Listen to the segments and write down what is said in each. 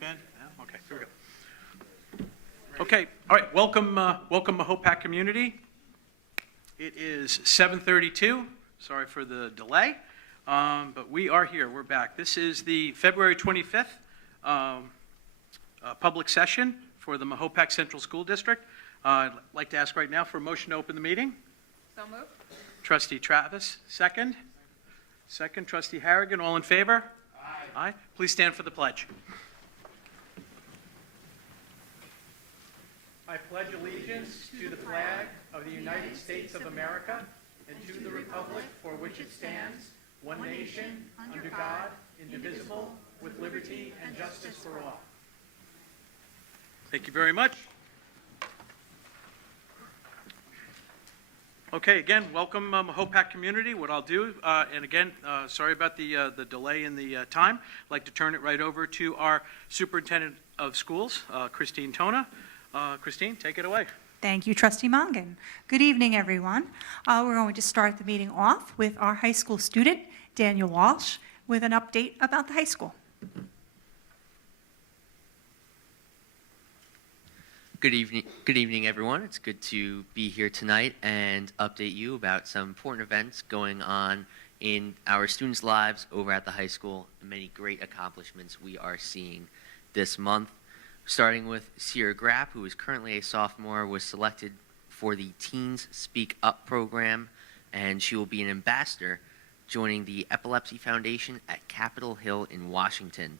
Ben? No? Okay, here we go. Okay, all right, welcome Mahopac community. It is 7:32, sorry for the delay, but we are here, we're back. This is the February 25th public session for the Mahopac Central School District. I'd like to ask right now for a motion to open the meeting. So moved. Trustee Travis, second. Second, Trustee Harrigan, all in favor? Aye. Aye. Please stand for the pledge. I pledge allegiance to the flag of the United States of America and to the republic for which it stands, one nation, under God, indivisible, with liberty and justice for all. Thank you very much. Okay, again, welcome Mahopac community. What I'll do, and again, sorry about the delay in the time. I'd like to turn it right over to our Superintendent of Schools, Christine Tona. Christine, take it away. Thank you, Trustee Mongan. Good evening, everyone. We're going to start the meeting off with our high school student, Daniel Walsh, with an update about the high school. Good evening, everyone. It's good to be here tonight and update you about some important events going on in our students' lives over at the high school and many great accomplishments we are seeing this month. Starting with Sierra Grapp, who is currently a sophomore, was selected for the Teens Speak Up program, and she will be an ambassador joining the Epilepsy Foundation at Capitol Hill in Washington.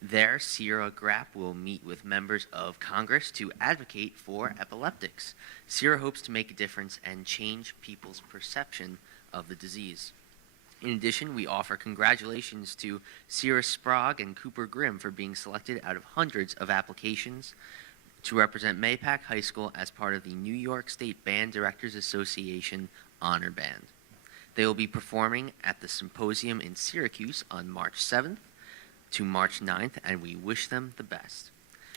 There, Sierra Grapp will meet with members of Congress to advocate for epileptics. Sierra hopes to make a difference and change people's perception of the disease. In addition, we offer congratulations to Sierra Sprague and Cooper Grimm for being selected out of hundreds of applications to represent Mahopac High School as part of the New York State Band Directors Association Honor Band. They will be performing at the symposium in Syracuse on March 7th to March 9th, and we wish them the best.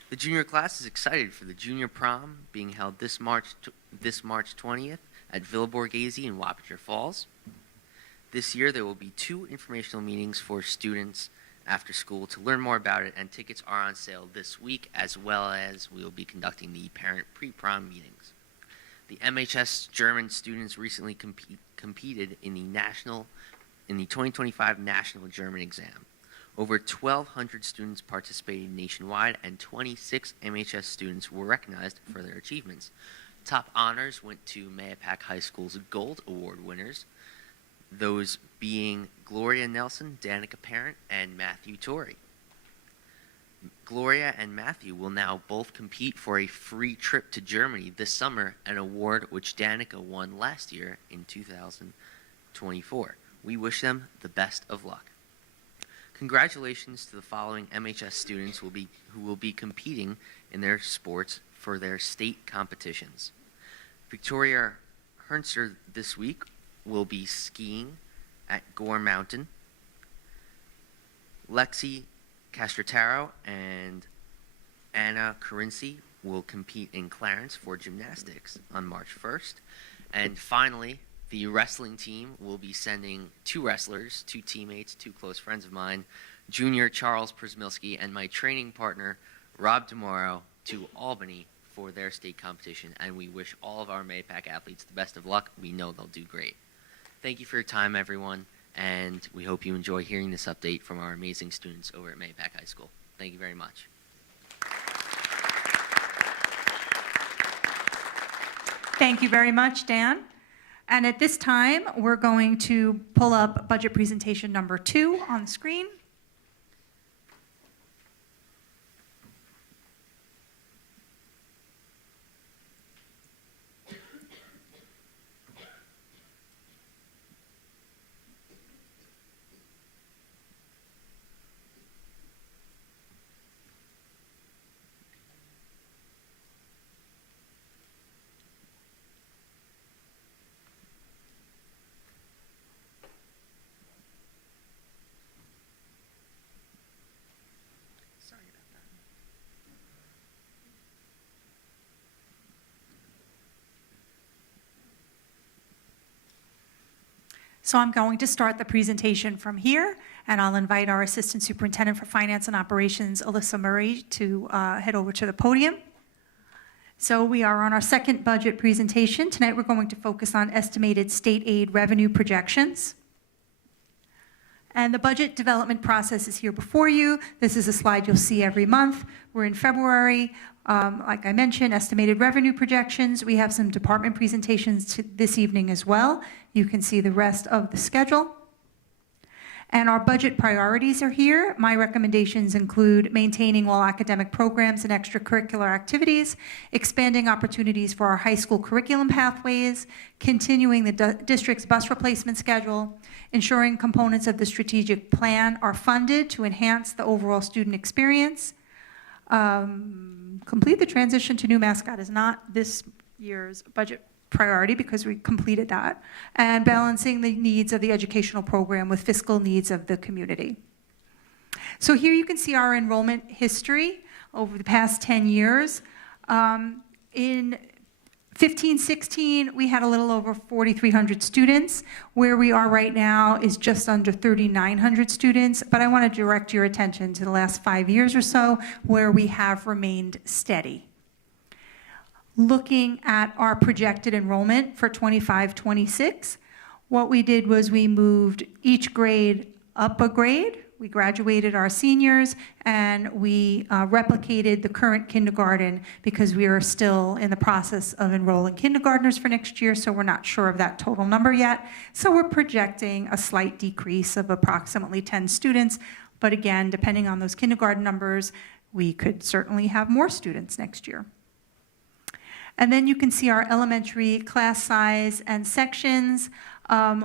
The junior class is excited for the junior prom being held this March 20th at Villa Borghese in Wappinger Falls. This year there will be 2 informational meetings for students after school to learn more about it, and tickets are on sale this week, as well as we will be conducting the parent pre-prom meetings. The MHS German students recently competed in the 2025 National German Exam. Over 1,200 students participated nationwide, and 26 MHS students were recognized for their achievements. Top honors went to Mahopac High School's Gold Award winners, those being Gloria Nelson, Danica Parent, and Matthew Torrey. Gloria and Matthew will now both compete for a free trip to Germany this summer, an award which Danica won last year in 2024. We wish them the best of luck. Congratulations to the following MHS students who will be competing in their sports for their state competitions. Victoria Hernster this week will be skiing at Gore Mountain. Lexi Castrotaro and Anna Carinci will compete in Clarence for gymnastics on March 1st. And finally, the wrestling team will be sending 2 wrestlers, 2 teammates, 2 close friends of mine, junior Charles Przmilski and my training partner, Rob DeMoro, to Albany for their state competition. And we wish all of our Mahopac athletes the best of luck. We know they'll do great. Thank you for your time, everyone, and we hope you enjoy hearing this update from our amazing students over at Mahopac High School. Thank you very much. Thank you very much, Dan. And at this time, we're going to pull up budget presentation number 2 on the screen. So I'm going to start the presentation from here, and I'll invite our Assistant Superintendent for Finance and Operations, Alyssa Murray, to head over to the podium. So we are on our second budget presentation. Tonight we're going to focus on estimated state aid revenue projections. And the budget development process is here before you. This is a slide you'll see every month. We're in February. Like I mentioned, estimated revenue projections. We have some department presentations this evening as well. You can see the rest of the schedule. And our budget priorities are here. My recommendations include maintaining all academic programs and extracurricular activities, expanding opportunities for our high school curriculum pathways, continuing the district's bus replacement schedule, ensuring components of the strategic plan are funded to enhance the overall student experience. Complete the transition to new mascot is not this year's budget priority because we completed that, and balancing the needs of the educational program with fiscal needs of the community. So here you can see our enrollment history over the past 10 years. In 15-16, we had a little over 4,300 students. Where we are right now is just under 3,900 students, but I want to direct your attention to the last 5 years or so where we have remained steady. Looking at our projected enrollment for 25-26, what we did was we moved each grade up a grade. We graduated our seniors, and we replicated the current kindergarten because we are still in the process of enrolling kindergartners for next year, so we're not sure of that total number yet. So we're projecting a slight decrease of approximately 10 students, but again, depending on those kindergarten numbers, we could certainly have more students next year. And then you can see our elementary class size and sections.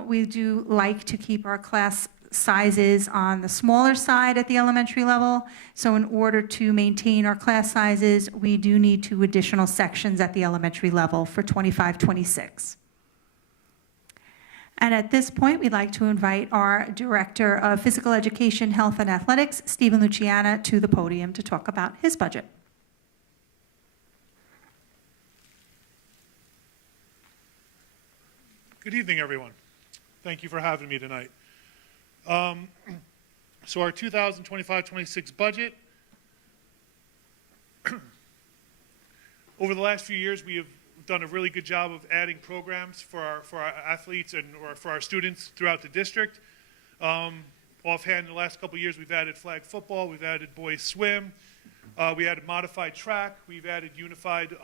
We do like to keep our class sizes on the smaller side at the elementary level. So in order to maintain our class sizes, we do need 2 additional sections at the elementary level for 25-26. And at this point, we'd like to invite our Director of Physical Education, Health, and Athletics, Stephen Luciana, to the podium to talk about his budget. Good evening, everyone. Thank you for having me tonight. So our 2025-26 budget, over the last few years, we have done a really good job of adding programs for our athletes or for our students throughout the district. Offhand, in the last couple of years, we've added flag football, we've added boys swim, we added modified track, we've added unified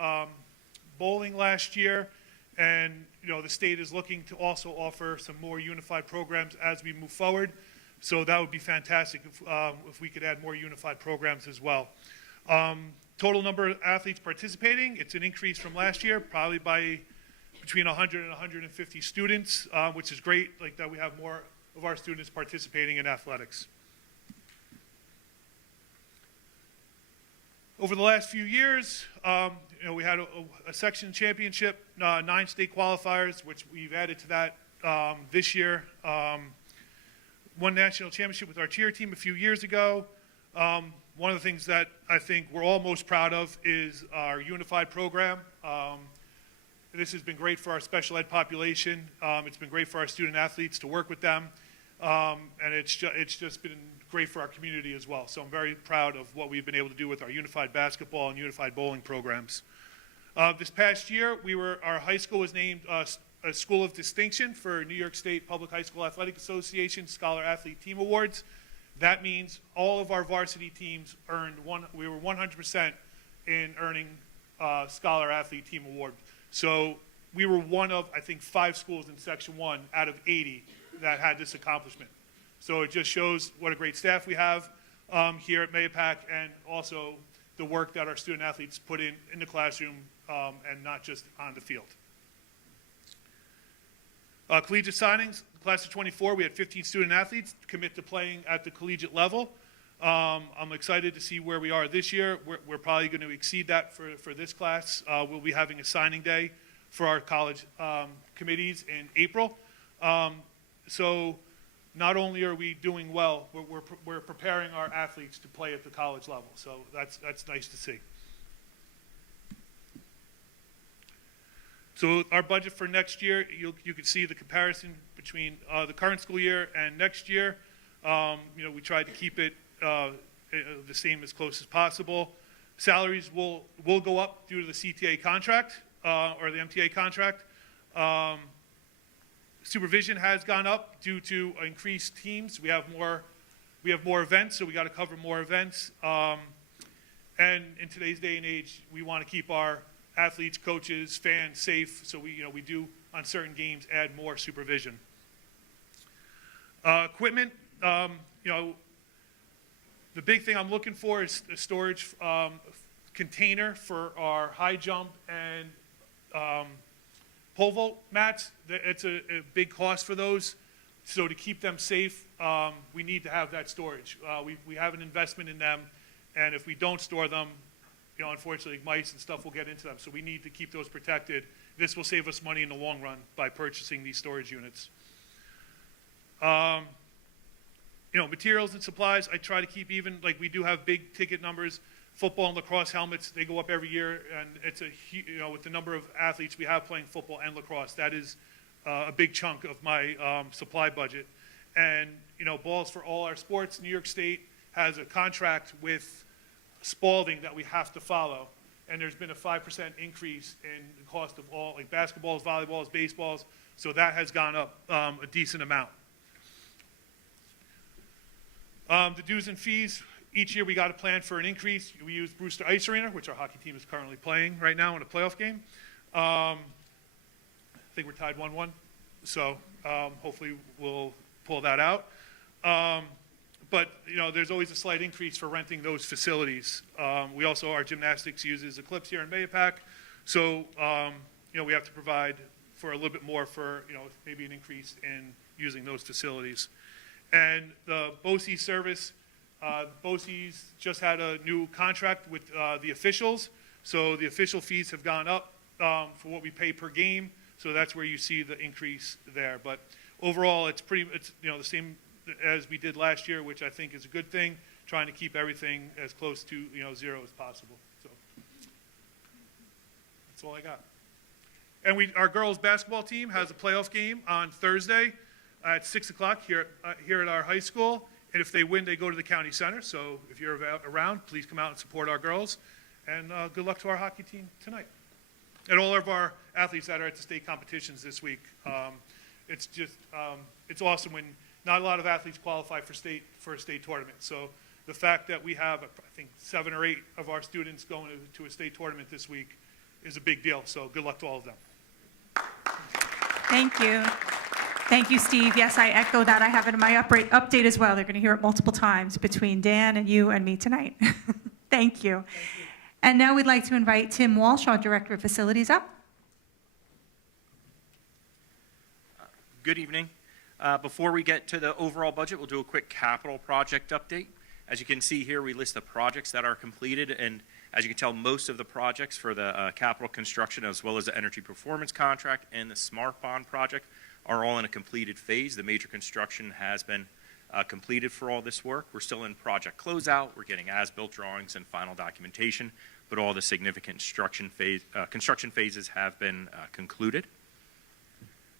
bowling last year. And the state is looking to also offer some more unified programs as we move forward. So that would be fantastic if we could add more unified programs as well. Total number of athletes participating, it's an increase from last year, probably by between 100 and 150 students, which is great, like that we have more of our students participating in athletics. Over the last few years, we had a section championship, 9 state qualifiers, which we've added to that this year. One national championship with our cheer team a few years ago. One of the things that I think we're all most proud of is our unified program. This has been great for our special ed population. It's been great for our student athletes to work with them. And it's just been great for our community as well. So I'm very proud of what we've been able to do with our unified basketball and unified bowling programs. This past year, our high school was named a School of Distinction for New York State Public High School Athletic Association Scholar Athlete Team Awards. That means all of our varsity teams we were 100% in earning Scholar Athlete Team Award. So we were one of, I think, 5 schools in Section 1 out of 80 that had this accomplishment. So it just shows what a great staff we have here at Mayapack, and also the work that our student athletes put in the classroom and not just on the field. Collegiate signings, class of 24, we had 15 student athletes commit to playing at the collegiate level. I'm excited to see where we are this year. We're probably going to exceed that for this class. We'll be having a signing day for our college committees in April. So not only are we doing well, we're preparing our athletes to play at the college level. So that's nice to see. So our budget for next year, you can see the comparison between the current school year and next year. We tried to keep it the same as close as possible. Salaries will go up due to the CTA contract or the MTA contract. Supervision has gone up due to increased teams. We have more events, so we got to cover more events. And in today's day and age, we want to keep our athletes, coaches, fans safe. So we do on certain games add more supervision. Equipment, the big thing I'm looking for is a storage container for our high jump and pole vault mats. It's a big cost for those. So to keep them safe, we need to have that storage. We have an investment in them, and if we don't store them, unfortunately, mice and stuff will get into them. So we need to keep those protected. This will save us money in the long run by purchasing these storage units. Materials and supplies, I try to keep even. Like, we do have big ticket numbers. Football and lacrosse helmets, they go up every year, and it's with the number of athletes we have playing football and lacrosse, that is a big chunk of my supply budget. And balls for all our sports. New York State has a contract with Spalding that we have to follow, and there's been a 5% increase in the cost of all, like basketballs, volleyballs, baseballs, so that has gone up a decent amount. The dues and fees, each year we got to plan for an increase. We use Brewster Ice Arena, which our hockey team is currently playing right now in a playoff game. I think we're tied 1-1, so hopefully we'll pull that out. But there's always a slight increase for renting those facilities. We also, our gymnastics uses Eclipse here in Mayapack, so we have to provide for a little bit more for maybe an increase in using those facilities. And the BOCE service, BOCE's just had a new contract with the officials, so the official fees have gone up for what we pay per game, so that's where you see the increase there. But overall, it's the same as we did last year, which I think is a good thing, trying to keep everything as close to zero as possible. So that's all I got. And our girls basketball team has a playoff game on Thursday at 6 o'clock here at our high school. And if they win, they go to the county center. So if you're around, please come out and support our girls. And good luck to our hockey team tonight. And all of our athletes that are at the state competitions this week. It's just, it's awesome when not a lot of athletes qualify for a state tournament. So the fact that we have, I think, 7 or 8 of our students going to a state tournament this week is a big deal. So good luck to all of them. Thank you. Thank you, Steve. Yes, I echo that. I have it in my update as well. They're going to hear it multiple times between Dan and you and me tonight. Thank you. And now we'd like to invite Tim Walsh, our Director of Facilities, up. Good evening. Before we get to the overall budget, we'll do a quick capital project update. As you can see here, we list the projects that are completed, and as you can tell, most of the projects for the capital construction, as well as the energy performance contract and the Smart Bond project, are all in a completed phase. The major construction has been completed for all this work. We're still in project closeout. We're getting as-built drawings and final documentation, but all the significant construction phases have been concluded.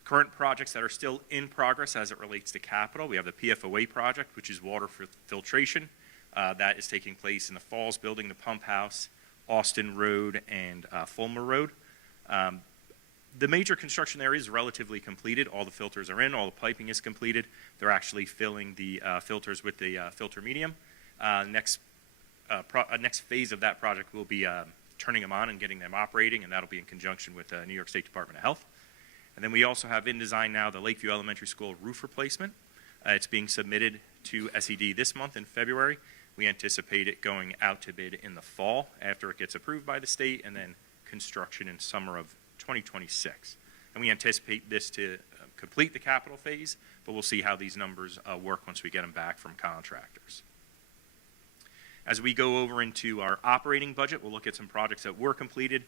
Current projects that are still in progress as it relates to capital, we have the PFOA project, which is water filtration. That is taking place in the Falls Building, the Pump House, Austin Road, and Fulmer Road. The major construction there is relatively completed. All the filters are in, all the piping is completed. They're actually filling the filters with the filter medium. Next phase of that project will be turning them on and getting them operating, and that'll be in conjunction with the New York State Department of Health. And then we also have in design now the Lakeview Elementary School roof replacement. It's being submitted to SED this month in February. We anticipate it going out to bid in the fall after it gets approved by the state, and then construction in summer of 2026. And we anticipate this to complete the capital phase, but we'll see how these numbers work once we get them back from contractors. As we go over into our operating budget, we'll look at some projects that were completed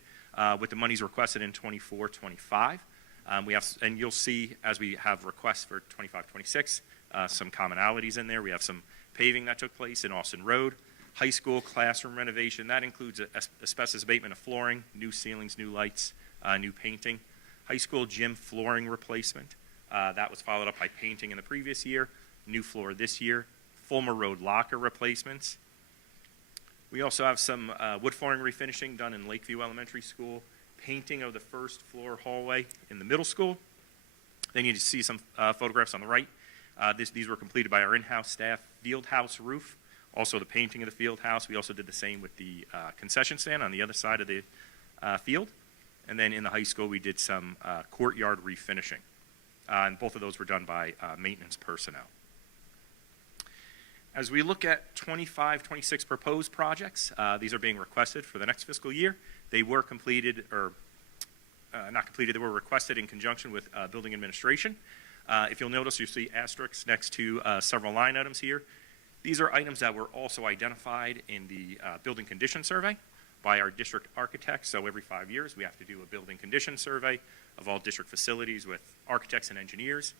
with the monies requested in 24-25. And you'll see as we have requests for 25-26, some commonalities in there. We have some paving that took place in Austin Road, high school classroom renovation. That includes asbestos abatement of flooring, new ceilings, new lights, new painting. High school gym flooring replacement. That was followed up by painting in the previous year, new floor this year, Fulmer Road locker replacements. We also have some wood flooring refinishing done in Lakeview Elementary School, painting of the first floor hallway in the middle school. Then you see some photographs on the right. These were completed by our in-house staff. Field house roof, also the painting of the field house. We also did the same with the concession stand on the other side of the field. And then in the high school, we did some courtyard refinishing. And both of those were done by maintenance personnel. As we look at 25-26 proposed projects, these are being requested for the next fiscal year. They were completed, or not completed, they were requested in conjunction with building administration. If you'll notice, you see asterisks next to several line items here. These are items that were also identified in the building condition survey by our district architects. So every 5 years, we have to do a building condition survey of all district facilities with architects and engineers.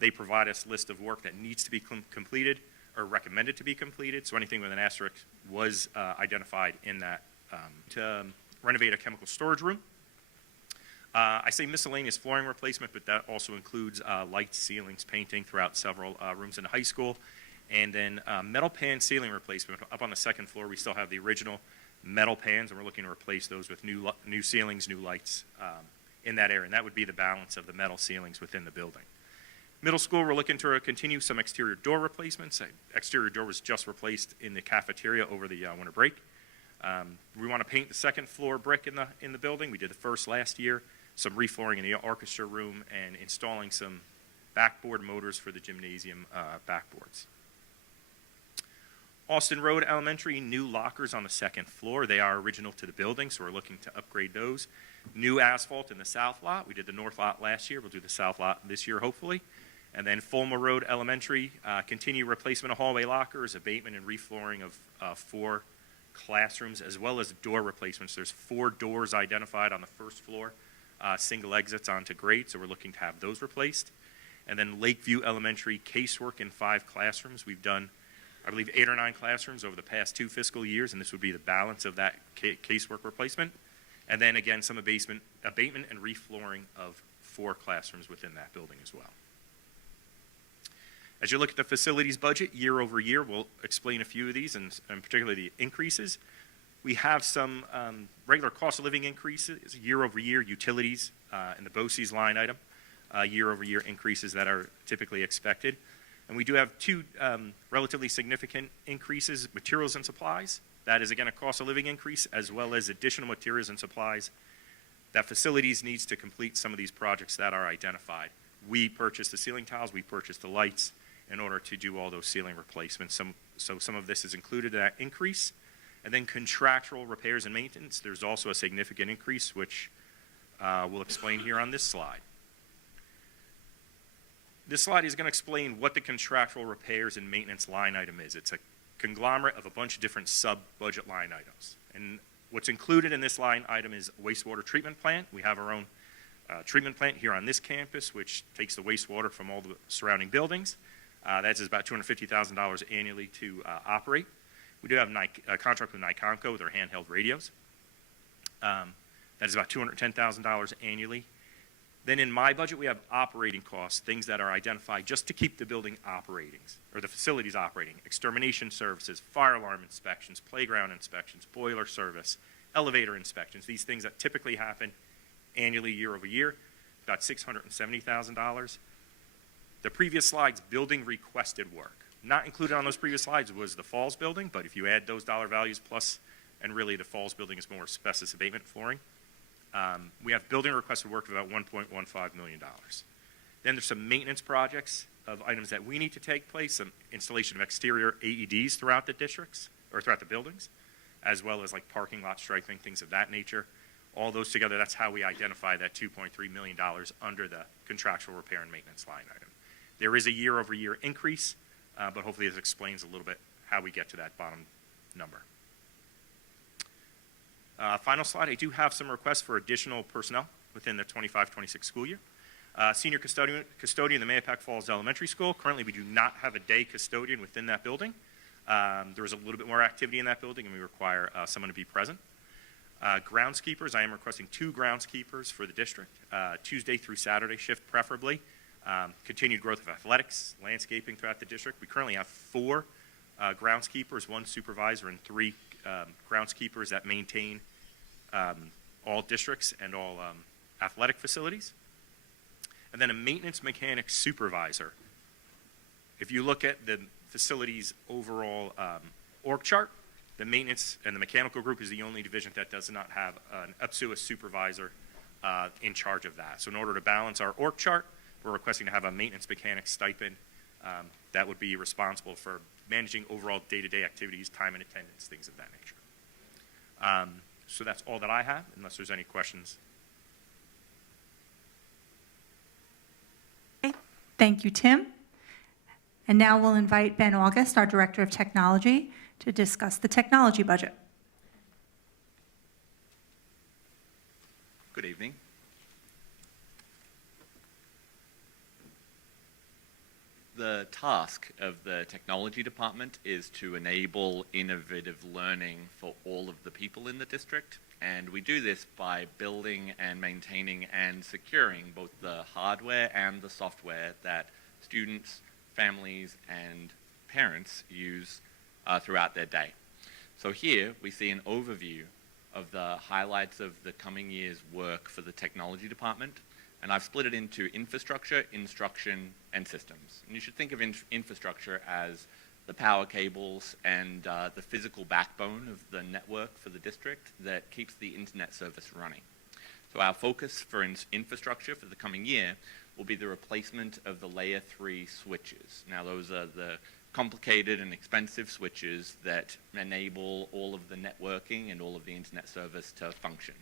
They provide us a list of work that needs to be completed or recommended to be completed. So anything with an asterisk was identified in that. To renovate a chemical storage room. I say miscellaneous flooring replacement, but that also includes lights, ceilings, painting throughout several rooms in the high school. And then metal pan ceiling replacement. Up on the second floor, we still have the original metal pans, and we're looking to replace those with new ceilings, new lights in that area. And that would be the balance of the metal ceilings within the building. Middle school, we're looking to continue some exterior door replacements. Exterior door was just replaced in the cafeteria over the winter break. We want to paint the second floor brick in the building. We did the first last year. Some reflooring in the orchestra room and installing some backboard motors for the gymnasium backboards. Austin Road Elementary, new lockers on the second floor. They are original to the building, so we're looking to upgrade those. New asphalt in the south lot. We did the north lot last year. We'll do the south lot this year, hopefully. And then Fulmer Road Elementary, continue replacement of hallway lockers, abatement and reflooring of 4 classrooms, as well as door replacements. There's 4 doors identified on the first floor, single exits onto grade, so we're looking to have those replaced. And then Lakeview Elementary, casework in 5 classrooms. We've done, I believe, 8 or 9 classrooms over the past 2 fiscal years, and this would be the balance of that casework replacement. And then again, some abatement and reflooring of 4 classrooms within that building as well. As you look at the facilities budget year over year, we'll explain a few of these, and particularly the increases. We have some regular cost of living increases year over year, utilities in the BOCES line item, year over year increases that are typically expected. And we do have 2 relatively significant increases, materials and supplies. That is, again, a cost of living increase, as well as additional materials and supplies that facilities needs to complete some of these projects that are identified. We purchased the ceiling tiles, we purchased the lights in order to do all those ceiling replacements. So some of this is included in that increase. And then contractual repairs and maintenance, there's also a significant increase, which we'll explain here on this slide. This slide is going to explain what the contractual repairs and maintenance line item is. It's a conglomerate of a bunch of different sub-budget line items. And what's included in this line item is a wastewater treatment plant. We have our own treatment plant here on this campus, which takes the wastewater from all the surrounding buildings. That's about $250,000 annually to operate. We do have a contract with Nikonco with their handheld radios. That is about $210,000 annually. Then in my budget, we have operating costs, things that are identified just to keep the building operating, or the facilities operating. Extermination services, fire alarm inspections, playground inspections, boiler service, elevator inspections, these things that typically happen annually year over year, about $670,000. The previous slide's building requested work. Not included on those previous slides was the Falls building, but if you add those dollar values plus, and really the Falls building is more asbestos abatement flooring, we have building requested work of about $1.15 million. Then there's some maintenance projects of items that we need to take place, some installation of exterior AEDs throughout the districts, or throughout the buildings, as well as like parking lot striping, things of that nature. All those together, that's how we identify that $2.3 million under the contractual repair and maintenance line item. There is a year-over-year increase, but hopefully this explains a little bit how we get to that bottom number. Final slide, I do have some requests for additional personnel within the 25-26 school year. Senior custodian in the Mahopac Falls Elementary School. Currently, we do not have a day custodian within that building. There is a little bit more activity in that building, and we require someone to be present. Groundskeepers, I am requesting 2 groundskeepers for the district, Tuesday through Saturday shift preferably. Continued growth of athletics, landscaping throughout the district. We currently have 4 groundskeepers, 1 supervisor, and 3 groundskeepers that maintain all districts and all athletic facilities. And then a maintenance mechanic supervisor. If you look at the facility's overall org chart, the maintenance and the mechanical group is the only division that does not have an UPSUA supervisor in charge of that. So in order to balance our org chart, we're requesting to have a maintenance mechanic stipend that would be responsible for managing overall day-to-day activities, time and attendance, things of that nature. So that's all that I have, unless there's any questions. Okay. Thank you, Tim. And now we'll invite Ben August, our Director of Technology, to discuss the technology budget. Good evening. The task of the technology department is to enable innovative learning for all of the people in the district, and we do this by building and maintaining and securing both the hardware and the software that students, families, and parents use throughout their day. So here we see an overview of the highlights of the coming year's work for the technology department, and I've split it into infrastructure, instruction, and systems. And you should think of infrastructure as the power cables and the physical backbone of the network for the district that keeps the internet service running. So our focus for infrastructure for the coming year will be the replacement of the layer 3 switches. Now those are the complicated and expensive switches that enable all of the networking and all of the internet service to function.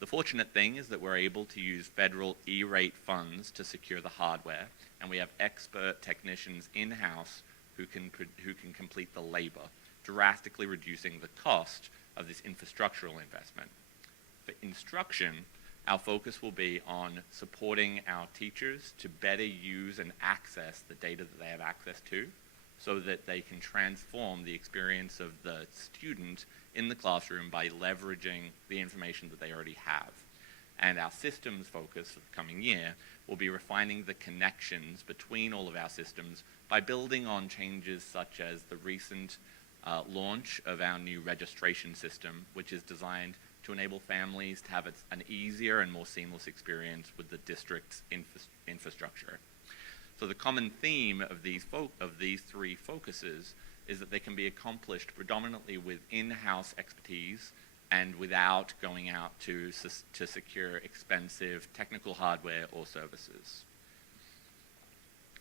The fortunate thing is that we're able to use federal E-rate funds to secure the hardware, and we have expert technicians in-house who can complete the labor, drastically reducing the cost of this infrastructural investment. For instruction, our focus will be on supporting our teachers to better use and access the data that they have access to, so that they can transform the experience of the student in the classroom by leveraging the information that they already have. And our systems focus for the coming year will be refining the connections between all of our systems by building on changes such as the recent launch of our new registration system, which is designed to enable families to have an easier and more seamless experience with the district's infrastructure. So the common theme of these 3 focuses is that they can be accomplished predominantly with in-house expertise and without going out to secure expensive technical hardware or services.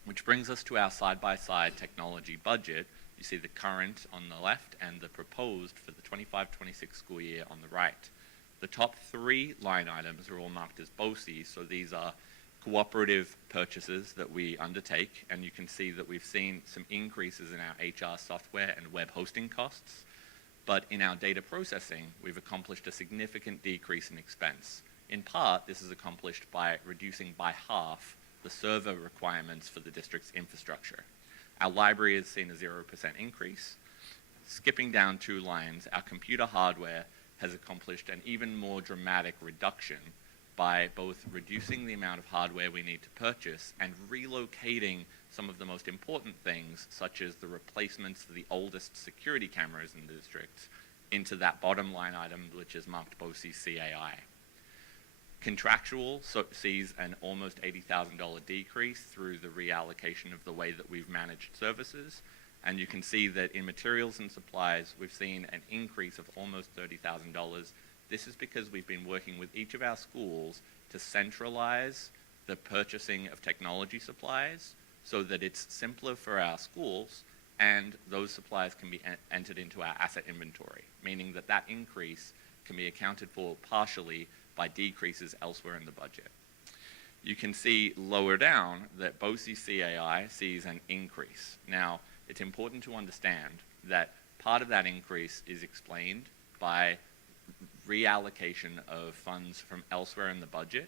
Which brings us to our side-by-side technology budget. You see the current on the left and the proposed for the 25-26 school year on the right. The top 3 line items are all marked as BOCE, so these are cooperative purchases that we undertake, and you can see that we've seen some increases in our HR software and web hosting costs, but in our data processing, we've accomplished a significant decrease in expense. In part, this is accomplished by reducing by half the server requirements for the district's infrastructure. Our library has seen a 0% increase. Skipping down 2 lines, our computer hardware has accomplished an even more dramatic reduction by both reducing the amount of hardware we need to purchase and relocating some of the most important things, such as the replacements for the oldest security cameras in the district, into that bottom line item, which is marked BOCE CAI. Contractual sees an almost $80,000 decrease through the reallocation of the way that we've managed services, and you can see that in materials and supplies, we've seen an increase of almost $30,000. This is because we've been working with each of our schools to centralize the purchasing of technology supplies so that it's simpler for our schools and those supplies can be entered into our asset inventory, meaning that that increase can be accounted for partially by decreases elsewhere in the budget. You can see lower down that BOCE CAI sees an increase. Now, it's important to understand that part of that increase is explained by reallocation of funds from elsewhere in the budget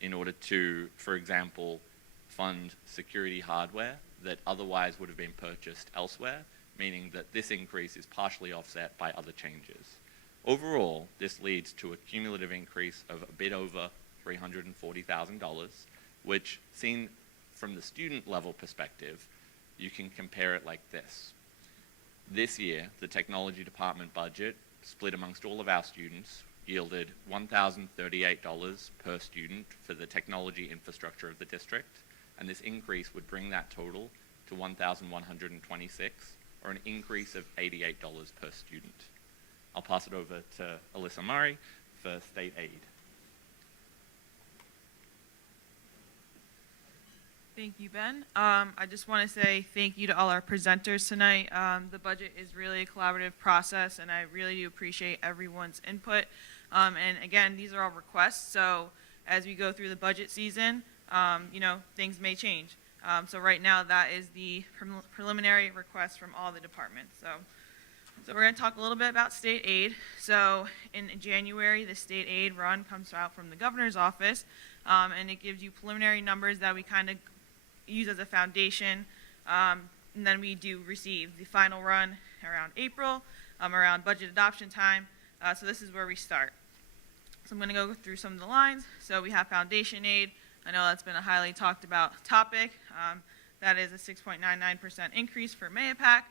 in order to, for example, fund security hardware that otherwise would have been purchased elsewhere, meaning that this increase is partially offset by other changes. Overall, this leads to a cumulative increase of a bit over $340,000, which, seen from the student level perspective, you can compare it like this. This year, the technology department budget, split amongst all of our students, yielded $1,038 per student for the technology infrastructure of the district, and this increase would bring that total to $1,126, or an increase of $88 per student. I'll pass it over to Alyssa Murray for state aid. Thank you, Ben. I just want to say thank you to all our presenters tonight. The budget is really a collaborative process, and I really do appreciate everyone's input. And again, these are all requests, so as we go through the budget season, things may change. So right now, that is the preliminary request from all the departments. So we're going to talk a little bit about state aid. So in January, the state aid run comes out from the governor's office, and it gives you preliminary numbers that we kind of use as a foundation, and then we do receive the final run around April, around budget adoption time. So this is where we start. So I'm going to go through some of the lines. So we have foundation aid. I know that's been a highly talked about topic. That is a 6.99% increase for MAEPAC.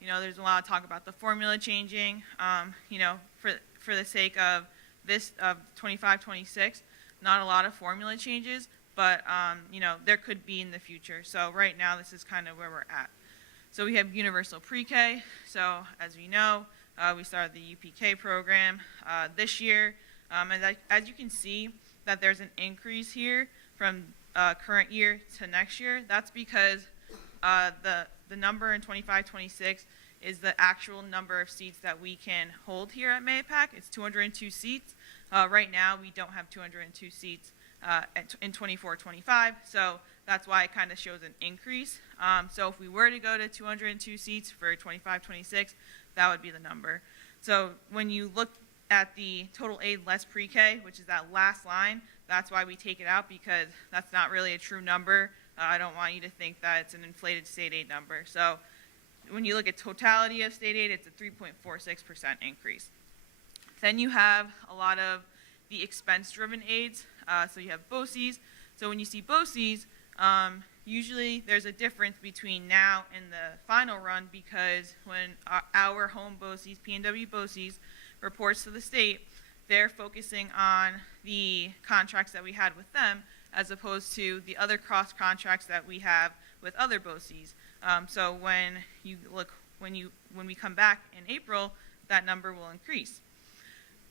There's a lot of talk about the formula changing. For the sake of this of 25-26, not a lot of formula changes, but there could be in the future. So right now, this is kind of where we're at. So we have universal pre-K. So as we know, we started the UPK program this year. And as you can see, that there's an increase here from current year to next year. That's because the number in 25-26 is the actual number of seats that we can hold here at MAEPAC. It's 202 seats. Right now, we don't have 202 seats in 24-25, so that's why it kind of shows an increase. So if we were to go to 202 seats for 25-26, that would be the number. So when you look at the total aid less pre-K, which is that last line, that's why we take it out, because that's not really a true number. I don't want you to think that it's an inflated state aid number. So when you look at totality of state aid, it's a 3.46% increase. Then you have a lot of the expense-driven aids. So you have BOCES. So when you see BOCES, usually there's a difference between now and the final run, because when our home BOCES, PNW BOCES, reports to the state, they're focusing on the contracts that we had with them, as opposed to the other cross contracts that we have with other BOCES. So when we come back in April, that number will increase.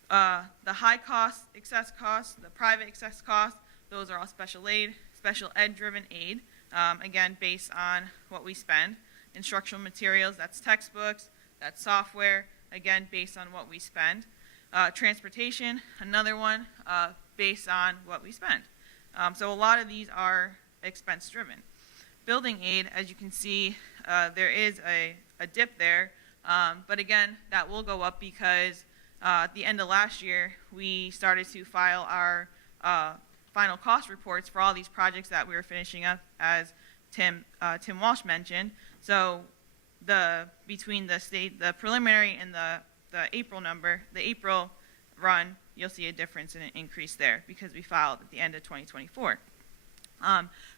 The high cost, excess cost, the private excess cost, those are all special ed driven aid, again, based on what we spend. Instructional materials, that's textbooks, that's software, again, based on what we spend. Transportation, another one, based on what we spend. So a lot of these are expense driven. Building aid, as you can see, there is a dip there, but again, that will go up because at the end of last year, we started to file our final cost reports for all these projects that we were finishing up, as Tim Walsh mentioned. So between the preliminary and the April number, the April run, you'll see a difference in an increase there because we filed at the end of 2024.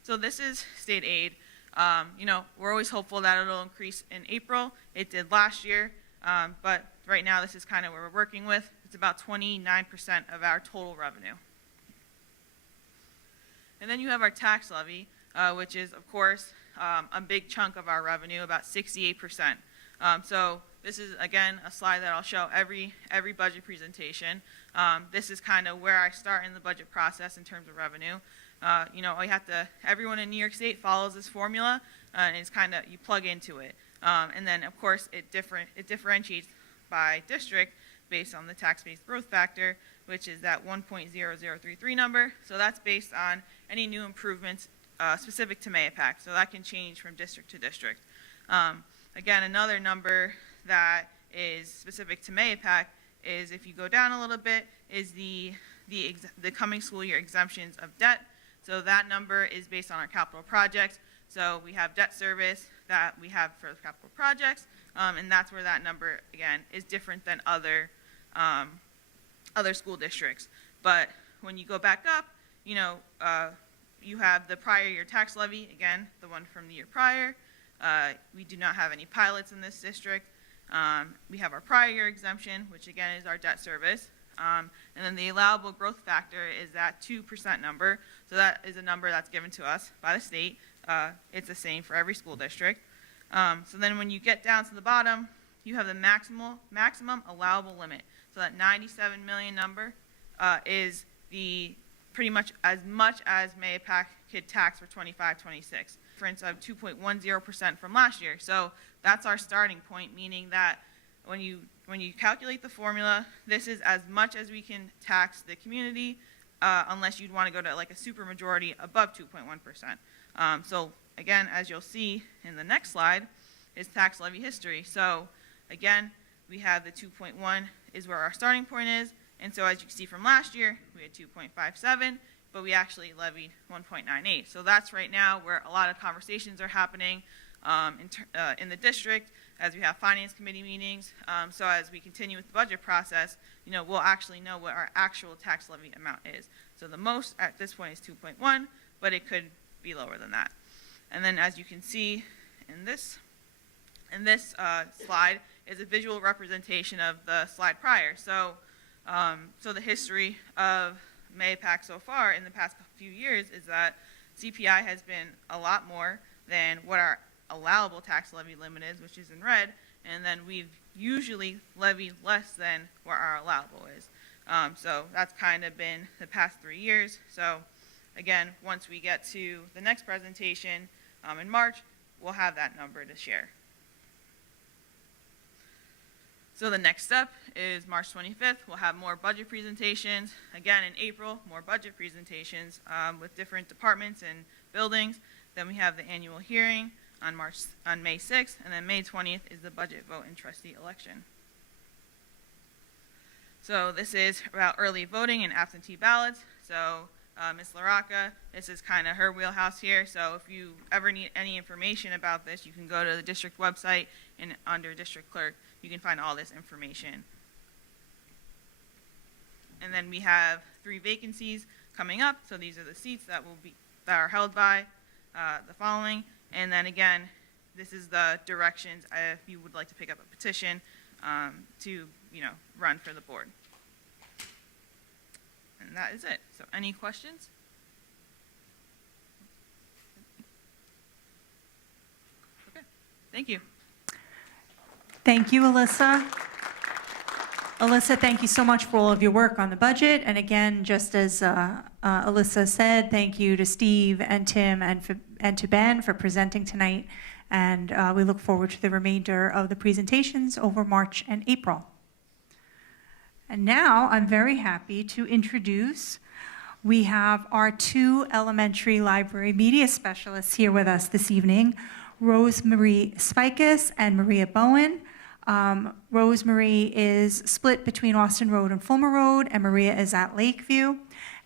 So this is state aid. We're always hopeful that it'll increase in April. It did last year, but right now this is kind of where we're working with. It's about 29% of our total revenue. And then you have our tax levy, which is, of course, a big chunk of our revenue, about 68%. So this is, again, a slide that I'll show every budget presentation. This is kind of where I start in the budget process in terms of revenue. Everyone in New York State follows this formula, and it's kind of, you plug into it. And then, of course, it differentiates by district based on the tax-based growth factor, which is that 1.0033 number. So that's based on any new improvements specific to MAEPAC. So that can change from district to district. Again, another number that is specific to MAEPAC is, if you go down a little bit, is the coming school year exemptions of debt. So that number is based on our capital projects. So we have debt service, that we have for capital projects, and that's where that number, again, is different than other school districts. But when you go back up, you have the prior year tax levy, again, the one from the year prior. We do not have any pilots in this district. We have our prior year exemption, which again is our debt service. And then the allowable growth factor is that 2% number. So that is a number that's given to us by the state. It's the same for every school district. So then when you get down to the bottom, you have the maximum allowable limit. So that 97 million number is the pretty much as MAPAC could tax for 25-26. Difference of 2.10% from last year. So that's our starting point, meaning that when you calculate the formula, this is as much as we can tax the community, unless you'd want to go to like a supermajority above 2.1%. So again, as you'll see in the next slide, is tax levy history. So again, we have the 2.1 is where our starting point is, and so as you can see from last year, we had 2.57, but we actually levied 1.98. So that's right now where a lot of conversations are happening in the district as we have finance committee meetings. So as we continue with the budget process, we'll actually know what our actual tax levy amount is. So the most at this point is 2.1, but it could be lower than that. And then as you can see in this slide is a visual representation of the slide prior. So the history of MAPAC so far in the past few years is that CPI has been a lot more than what our allowable tax levy limit is, which is in red, and then we've usually levied less than what our allowable is. So that's kind of been the past 3 years. So again, once we get to the next presentation in March, we'll have that number to share. So the next step is March 25th. We'll have more budget presentations. Again, in April, more budget presentations with different departments and buildings. Then we have the annual hearing on May 6th, and then May 20th is the budget vote and trustee election. So this is about early voting and absentee ballots. So Ms. LaRocca, this is kind of her wheelhouse here. So if you ever need any information about this, you can go to the district website, and under district clerk, you can find all this information. And then we have 3 vacancies coming up. So these are the seats that are held by the following. And then again, this is the directions if you would like to pick up a petition to run for the board. And that is it. So any questions? Okay. Thank you. Thank you, Alyssa. Alyssa, thank you so much for all of your work on the budget. And again, just as Alyssa said, thank you to Steve and Tim and to Ben for presenting tonight. And we look forward to the remainder of the presentations over March and April. And now I'm very happy to introduce, we have our 2 elementary library media specialists here with us this evening, Rosemarie Spikas and Maria Bowen. Rosemarie is split between Austin Road and Fulmer Road, and Maria is at Lakeview.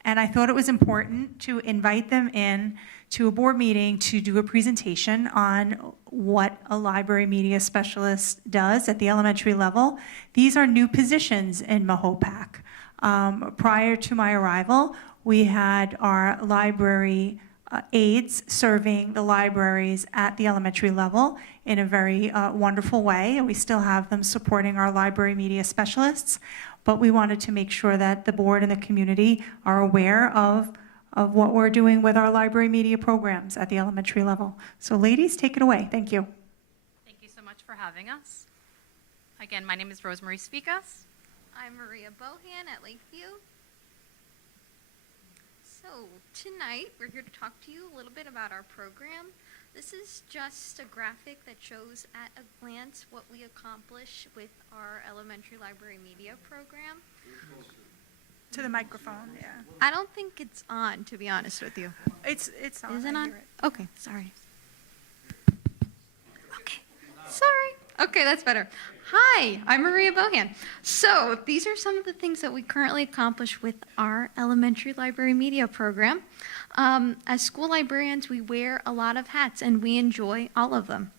And I thought it was important to invite them in to a board meeting to do a presentation on what a library media specialist does at the elementary level. These are new positions in Mahopac. Prior to my arrival, we had our library aides serving the libraries at the elementary level in a very wonderful way, and we still have them supporting our library media specialists, but we wanted to make sure that the board and the community are aware of what we're doing with our library media programs at the elementary level. So ladies, take it away. Thank you. Thank you so much for having us. Again, my name is Rosemarie Spikas. I'm Maria Bohan at Lakeview. So tonight we're here to talk to you a little bit about our program. This is just a graphic that shows at a glance what we accomplish with our elementary library media program. To the microphone, yeah. I don't think it's on, to be honest with you. It's on. Is it I on? hear it. Okay, sorry. Okay, sorry. Okay, that's better. Hi, I'm Maria Bohan. So these are some of the things that we currently accomplish with our elementary library media program. As school librarians, we wear a lot of hats, and we enjoy all of them.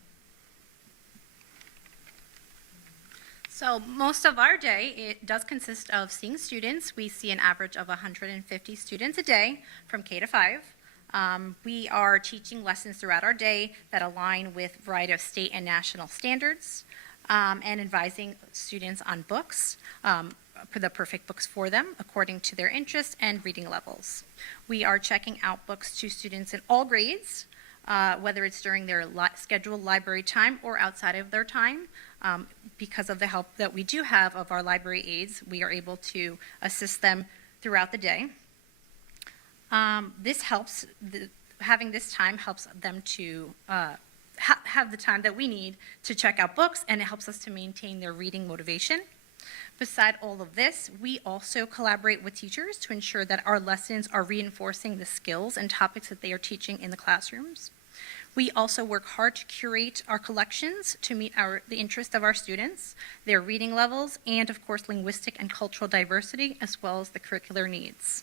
So most of our day, it does consist of seeing students. We see an average of 150 students a day from K to 5. We are teaching lessons throughout our day that align with a variety of state and national standards, and advising students on books, for the perfect books for them according to their interests and reading levels. We are checking out books to students in all grades, whether it's during their scheduled library time or outside of their time. Because of the help that we do have of our library aides, we are able to assist them throughout the day. This helps, having this time helps them to have the time that we need to check out books, and it helps us to maintain their reading motivation. Beside all of this, we also collaborate with teachers to ensure that our lessons are reinforcing the skills and topics that they are teaching in the classrooms. We also work hard to curate our collections to meet the interest of our students, their reading levels, and of course linguistic and cultural diversity, as well as the curricular needs.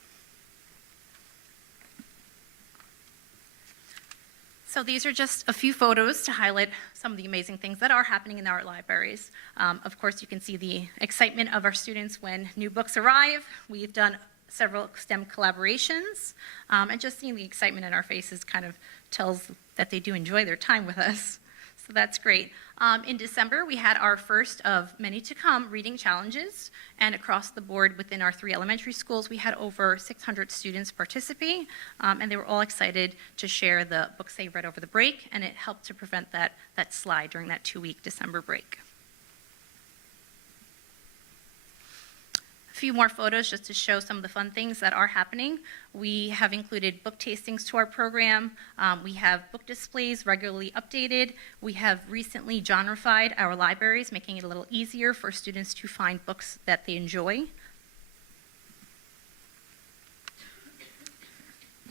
So these are just a few photos to highlight some of the amazing things that are happening in our libraries. Of course, you can see the excitement of our students when new books arrive. We've done several STEM collaborations, and just seeing the excitement in our faces kind of tells that they do enjoy their time with us. So that's great. In December, we had our first of many to come reading challenges, and across the board within our 3 elementary schools, we had over 600 students participate, and they were all excited to share the books they read over the break, and it helped to prevent that slide during that 2-week December break. A few more photos just to show some of the fun things that are happening. We have included book tastings to our program. We have book displays regularly updated. We have recently genreified our libraries, making it a little easier for students to find books that they enjoy.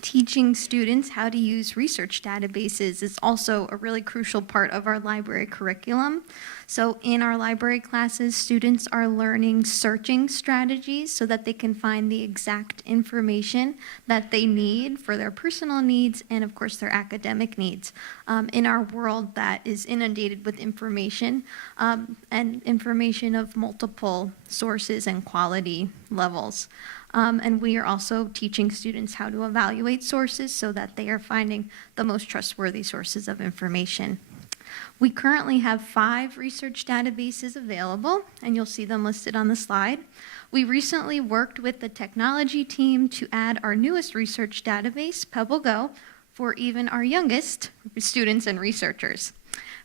Teaching students how to use research databases is also a really crucial part of our library curriculum. So in our library classes, students are learning searching strategies so that they can find the exact information that they need for their personal needs and, of course, their academic needs. In our world that is inundated with information, and information of multiple sources and quality levels. And we are also teaching students how to evaluate sources so that they are finding the most trustworthy sources of information. We currently have 5 research databases available, and you'll see them listed on the slide. We recently worked with the technology team to add our newest research database, PebbleGo, for even our youngest students and researchers.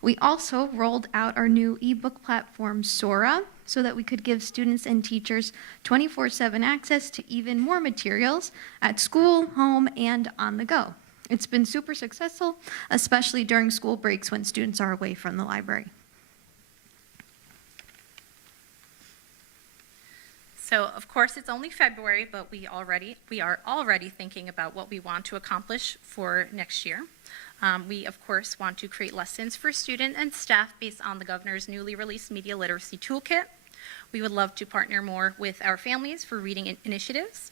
We also rolled out our new ebook platform, Sora, so that we could give students and teachers 24/7 access to even more materials at school, home, and on the go. It's been super successful, especially during school breaks when students are away from the library. So, of course, it's only February, but we are already thinking about what we want to accomplish for next year. We, of course, want to create lessons for students and staff based on the governor's newly released media literacy toolkit. We would love to partner more with our families for reading initiatives.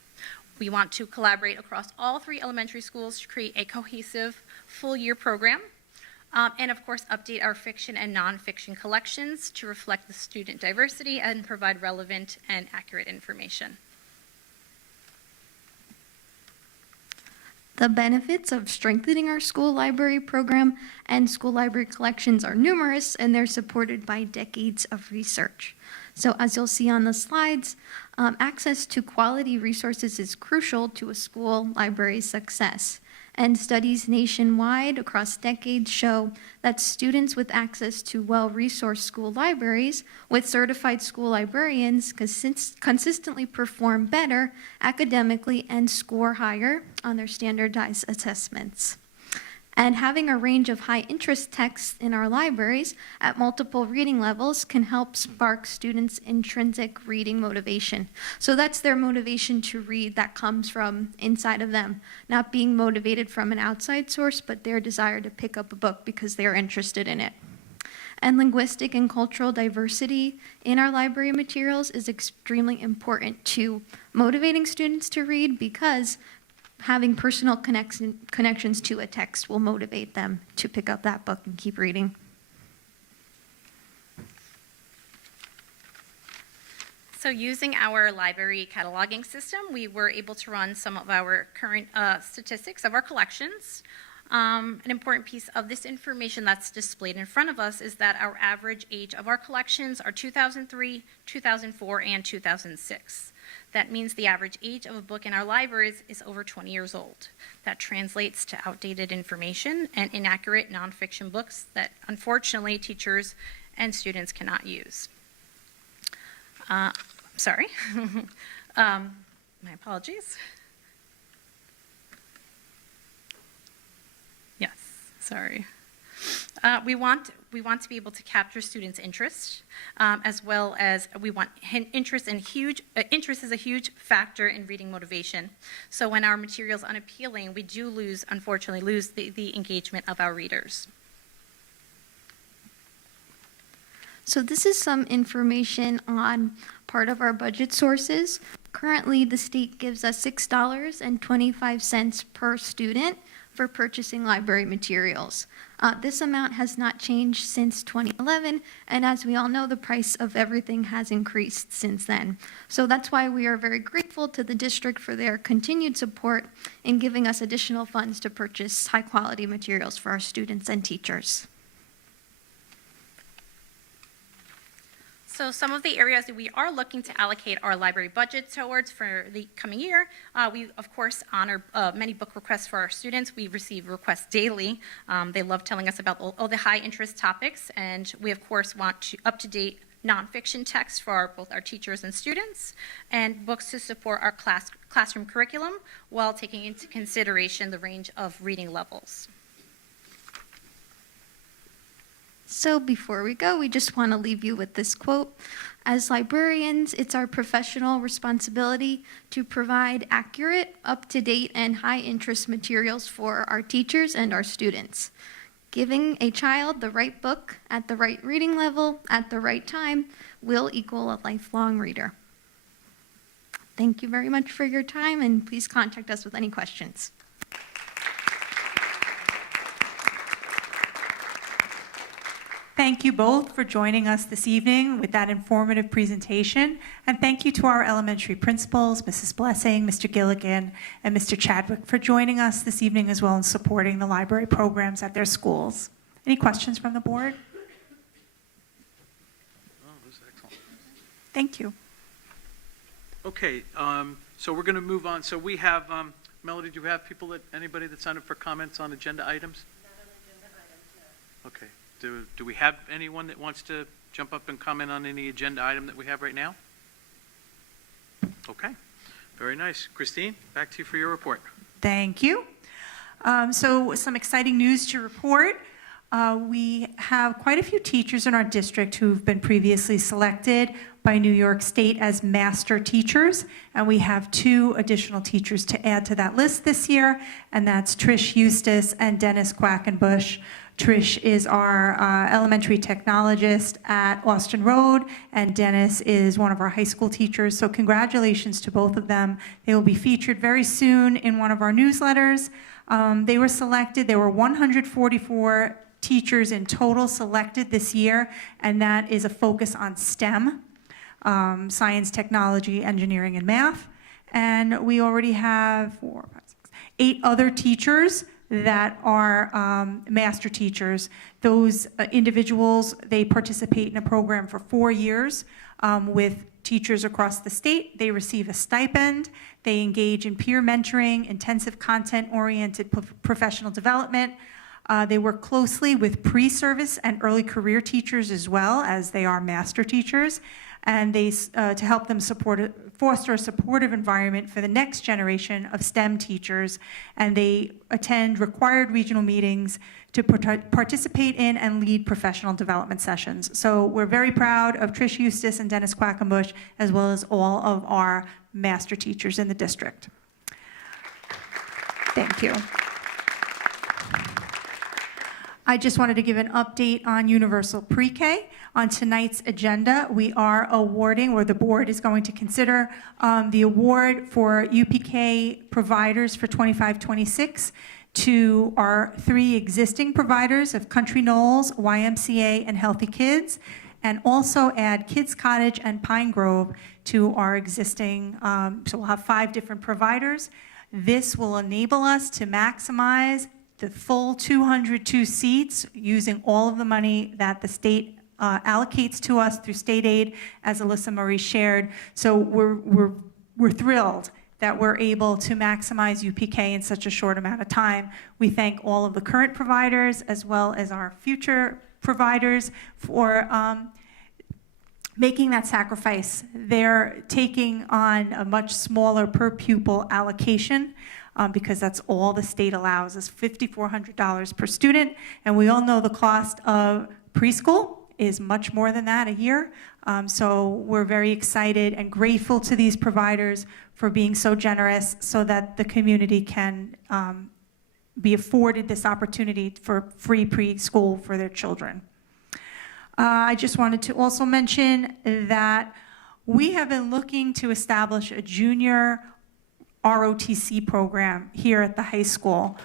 We want to collaborate across all 3 elementary schools to create a cohesive full-year program. And, of course, update our fiction and nonfiction collections to reflect the student diversity and provide relevant and accurate information. The benefits of strengthening our school library program and school library collections are numerous, and they're supported by decades of research. So as you'll see on the slides, access to quality resources is crucial to a school library's success. And studies nationwide across decades show that students with access to well-resourced school libraries with certified school librarians consistently perform better academically and score higher on their standardized assessments. And having a range of high-interest texts in our libraries at multiple reading levels can help spark students' intrinsic reading motivation. So that's their motivation to read that comes from inside of them, not being motivated from an outside source, but their desire to pick up a book because they're interested in it. And linguistic and cultural diversity in our library materials is extremely important to motivating students to read, because having personal connections to a text will motivate them to pick up that book and keep reading. So using our library cataloging system, we were able to run some of our current statistics of our collections. An important piece of this information that's displayed in front of us is that our average age of our collections are 2003, 2004, and 2006. That means the average age of a book in our libraries is over 20 years old. That translates to outdated information and inaccurate nonfiction books that unfortunately teachers and students cannot use. Sorry. My apologies. Yes, sorry. We want to be able to capture students' interest, as well as we want interest is a huge factor in reading motivation. So when our material is unappealing, we do unfortunately lose the engagement of our readers. So this is some information on part of our budget sources. Currently, the state gives us $6.25 per student for purchasing library materials. This amount has not changed since 2011, and as we all know, the price of everything has increased since then. So that's why we are very grateful to the district for their continued support in giving us additional funds to purchase high-quality materials for our students and teachers. So some of the areas that we are looking to allocate our library budget towards for the coming year, we of course honor many book requests for our students. We receive requests daily. They love telling us about all the high interest topics, and we of course want up-to-date nonfiction texts for both our teachers and students, and books to support our classroom curriculum while taking into consideration the range of reading levels. So before we go, we just want to leave you with this quote. As librarians, it's our professional responsibility to provide accurate, up-to-date, and high-interest materials for our teachers and our students. Giving a child the right book at the right reading level at the right time will equal a lifelong reader. Thank you very much for your time, and please contact us with any questions. Thank you both for joining us this evening with that informative presentation. And thank you to our elementary principals, Mrs. Blessing, Mr. Gilligan, and Mr. Chadwick for joining us this evening as well and supporting the library programs at their schools. Any questions from the board? Oh, this is excellent. Thank you. Okay, so we're going to move on. So we have, Melody, do you have anybody that signed up for comments on agenda items? Not on agenda items, no. Okay. Do we have anyone that wants to jump up and comment on any agenda item that we have right now? Okay, very nice. Christine, back to you for your report. Thank you. So some exciting news to report. We have quite a few teachers in our district who've been previously selected by New York State as master teachers, and we have 2 additional teachers to add to that list this year, and that's Trish Eustace and Dennis Quackenbush. Trish is our elementary technologist at Austin Road, and Dennis is one of our high school teachers. So congratulations to both of them. They will be featured very soon in one of our newsletters. They were selected. There were 144 teachers in total selected this year, and that is a focus on STEM, science, technology, engineering, and math. And we already have 8 other teachers that are master teachers. Those individuals, they participate in a program for 4 years with teachers across the state. They receive a stipend. They engage in peer mentoring, intensive content-oriented professional development. They work closely with pre-service and early career teachers as well, as they are master teachers, and they to help them foster a supportive environment for the next generation of STEM teachers. And they attend required regional meetings to participate in and lead professional development sessions. So we're very proud of Trish Eustace and Dennis Quackenbush, as well as all of our master teachers in the district. Thank you. I just wanted to give an update on Universal Pre-K. On tonight's agenda, we are awarding, or the board is going to consider, the award for UPK providers for 25-26 to our 3 existing providers of Country Knolls, YMCA, and Healthy Kids. and also add Kids Cottage and Pine Grove to our existing, so we'll have 5 different providers. This will enable us to maximize the full 202 seats using all of the money that the state allocates to us through state aid, as Alyssa Murray shared. So we're thrilled that we're able to maximize UPK in such a short amount of time. We thank all of the current providers as well as our future providers for making that sacrifice. They're taking on a much smaller per pupil allocation because that's all the state allows is $5,400 per student. And we all know the cost of preschool is much more than that a year. So we're very excited and grateful to these providers for being so generous so that the community can be afforded this opportunity for free preschool for their children. I just wanted to also mention that we have been looking to establish a junior ROTC program here at the high school.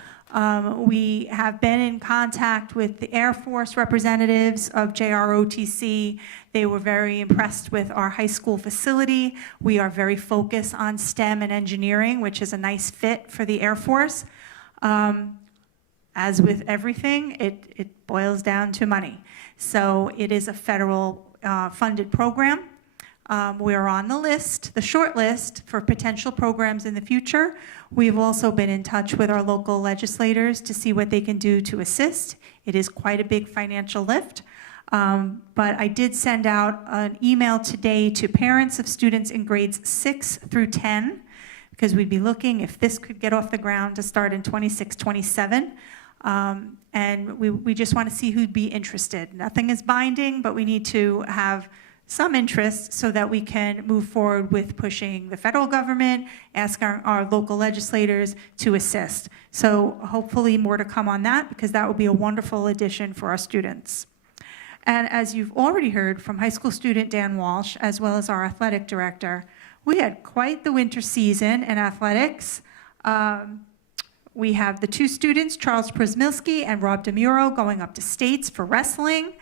We have been in contact with the Air Force representatives of JROTC. They were very impressed with our high school facility. We are very focused on STEM and engineering, which is a nice fit for the Air Force. As with everything, it boils down to money. So it is a federal funded program. We're on the list, the short list for potential programs in the future. We've also been in touch with our local legislators to see what they can do to assist. It is quite a big financial lift. But I did send out an email today to parents of students in grades 6 through 10, because we'd be looking if this could get off the ground to start in 26, 27. And we just want to see who'd be interested. Nothing is binding, but we need to have some interest so that we can move forward with pushing the federal government, ask our local legislators to assist. So hopefully more to come on that, because that would be a wonderful addition for our students. And as you've already heard from high school student Dan Walsh, as well as our athletic director, we had quite the winter season in athletics. We have the 2 students, Charles Przmilski and Rob DeMuro, going up to states for wrestling.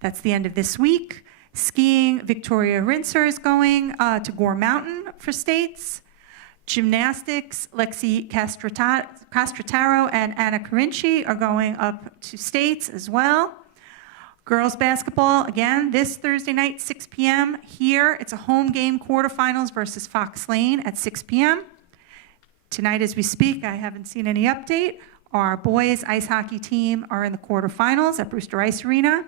That's the end of this week. Skiing, Victoria Rinser is going to Gore Mountain for states. Gymnastics, Lexi Castrataro and Anna Carinci are going up to states as well. Girls basketball, again, this Thursday night, 6 p.m. here. It's a home game, quarterfinals versus Fox Lane at 6 p.m. Tonight as we speak, I haven't seen any update. Our boys ice hockey team are in the quarterfinals at Brewster Ice Arena.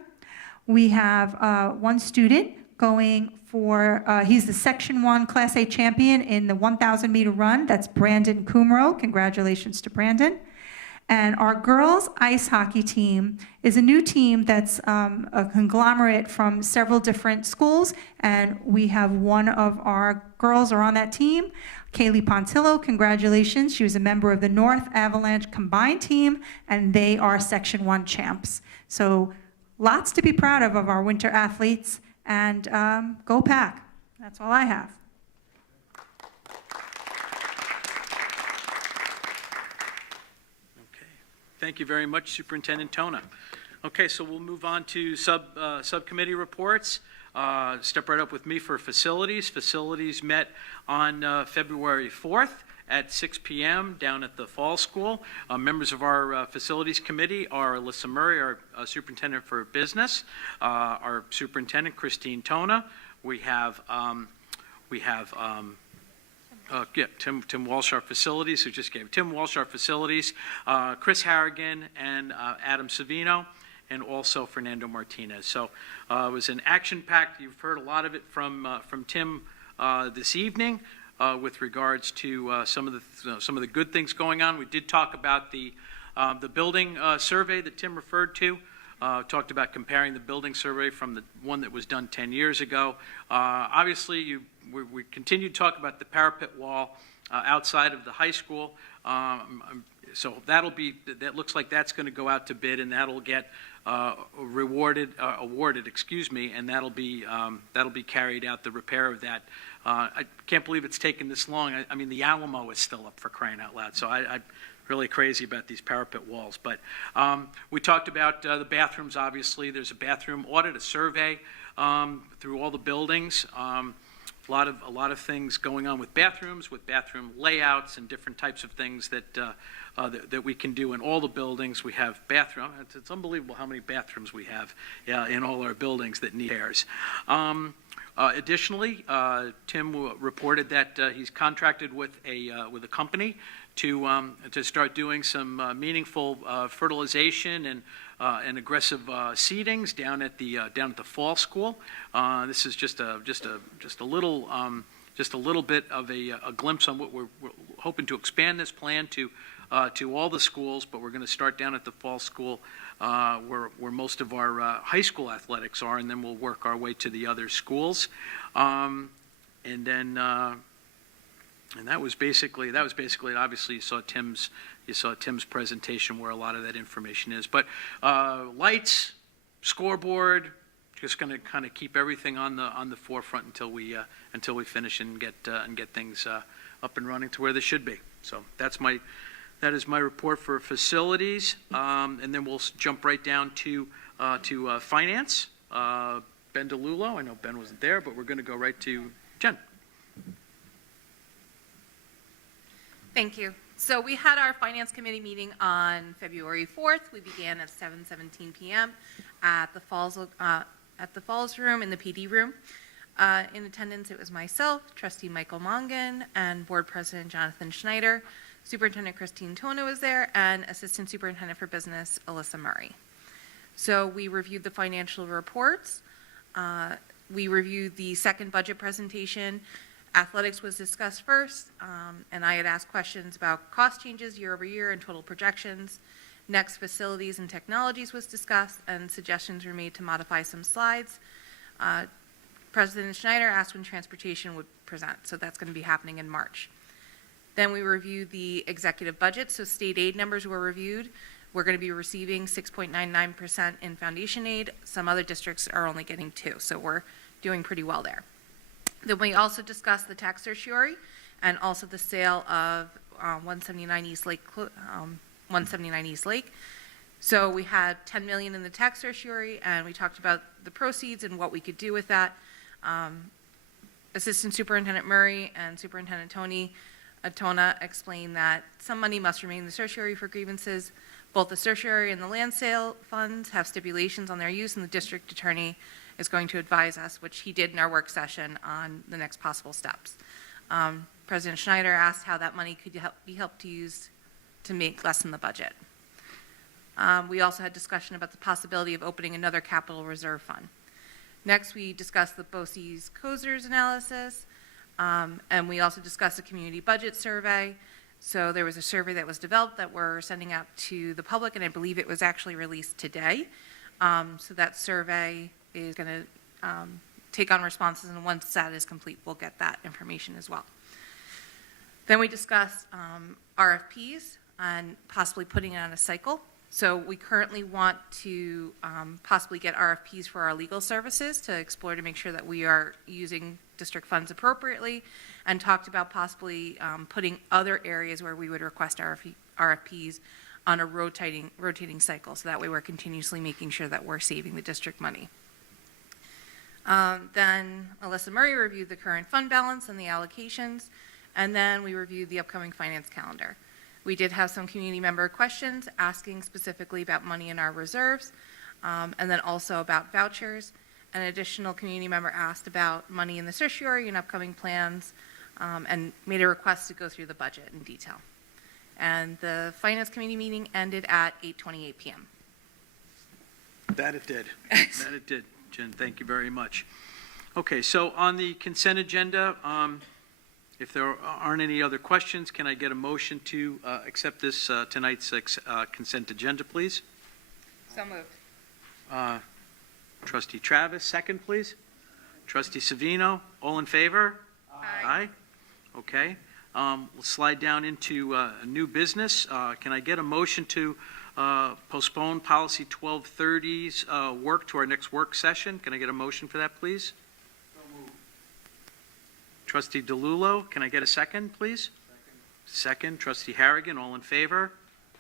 We have 1 student going for, he's the Section 1 Class A champion in the 1,000-meter run. That's Brandon Kumro. Congratulations to Brandon. And our girls ice hockey team is a new team that's a conglomerate from several different schools. And we have one of our girls are on that team, Kaylee Pontillo. Congratulations. She was a member of the North Avalanche combined team, and they are Section 1 champs. So lots to be proud of our winter athletes, and go Pack. That's all I have. Okay. Thank you very much, Superintendent Tona. Okay, so we'll move on to subcommittee reports. Step right up with me for facilities. Facilities met on February 4th at 6 p.m. down at the Fall School. Members of our facilities committee are Alyssa Murray, our superintendent for business, our superintendent Christine Tona. We have Tim Walsh, our facilities, who just gave Tim Walsh, our facilities, Chris Harrigan, and Adam Savino, and also Fernando Martinez. So it was an action-packed. You've heard a lot of it from Tim this evening. With regards to some of the good things going on. We did talk about the building survey that Tim referred to. Talked about comparing the building survey from the one that was done 10 years ago. Obviously, we continue to talk about the parapet wall outside of the high school. So that looks like that's going to go out to bid, and that'll get awarded, and that'll be carried out, the repair of that. I can't believe it's taken this long. I mean, the Alamo is still up, for crying out loud. So I'm really crazy about these parapet walls. But we talked about the bathrooms, obviously. There's a bathroom audit, a survey through all the buildings. A lot of things going on with bathroom layouts and different types of things that we can do in all the buildings. We have bathroom. It's unbelievable how many bathrooms we have in all our buildings that need repairs. Additionally, Tim reported that he's contracted with a company to start doing some meaningful fertilization and aggressive seedings down at the fall school. This is just a little bit of a glimpse on what we're hoping to expand this plan to all the schools, but we're going to start down at the fall school where most of our high school athletics are, and then we'll work our way to the other schools. And that was basically it. Obviously, you saw Tim's presentation where a lot of that information is. But lights, scoreboard, just going to kind of keep everything on the forefront until we finish and get things up and running to where they should be. So that is my report for facilities, and then we'll jump right down to finance. Ben DeLulo, I know Ben wasn't there, but we're going to go right to Jen. Thank you. So we had our Finance Committee meeting on February 4th. We began at 7:17 p.m. at the Falls Room in the PD room. In attendance, it was myself, Trustee Michael Mongan, and Board President Jonathan Schneider. Superintendent Christine Tona was there, and Assistant Superintendent for Business Alyssa Murray. So we reviewed the financial reports. We reviewed the second budget presentation. Athletics was discussed first, and I had asked questions about cost changes year over year and total projections. Next, facilities and technologies was discussed, and suggestions were made to modify some slides. President Schneider asked when transportation would present, so that's going to be happening in March. Then we reviewed the executive budget, so state aid numbers were reviewed. We're going to be receiving 6.99% in foundation aid. Some other districts are only getting 2%, so we're doing pretty well there. Then we also discussed the tax certiorari and also the sale of 179 East Lake. So we had $10 million in the tax certiorari, and we talked about the proceeds and what we could do with that. Assistant Superintendent Murray and Superintendent Tona explained that some money must remain in the certiorari for grievances. Both the certiorari and the land sale funds have stipulations on their use, and the district attorney is going to advise us, which he did in our work session, on the next possible steps. President Schneider asked how that money could be helped to use to lessen the budget. We also had discussion about the possibility of opening another capital reserve fund. Next, we discussed the BOCES-COSERS analysis, and we also discussed a community budget survey. So there was a survey that was developed that we're sending out to the public, and I believe it was actually released today. So that survey is going to take on responses, and once that is complete, we'll get that information as well. Then we discussed RFPs and possibly putting it on a cycle. So we currently want to possibly get RFPs for our legal services to explore to make sure that we are using district funds appropriately, and talked about possibly putting other areas where we would request RFPs on a rotating cycle, so that way we're continuously making sure that we're saving the district money. Then Alyssa Murray reviewed the current fund balance and the allocations, and then we reviewed the upcoming finance calendar. We did have some community member questions asking specifically about money in our reserves, and then also about vouchers. An additional community member asked about money in the certiorari and upcoming plans, and made a request to go through the budget in detail. And the Finance Committee meeting ended at 8:28 p.m. That it did. That it did. Jen, thank you very much. Okay, so on the consent agenda, if there aren't any other questions, can I get a motion to accept this tonight's consent agenda, please? So moved. Trustee Travis, second, please. Trustee Savino, all in favor? Aye. Okay. We'll slide down into new business. Can I get a motion to postpone policy 1230's work to our next work session? Can I get a motion for that, please? So moved. Trustee DeLulo, can I get a second, please? Second. Trustee Harrigan, all in favor?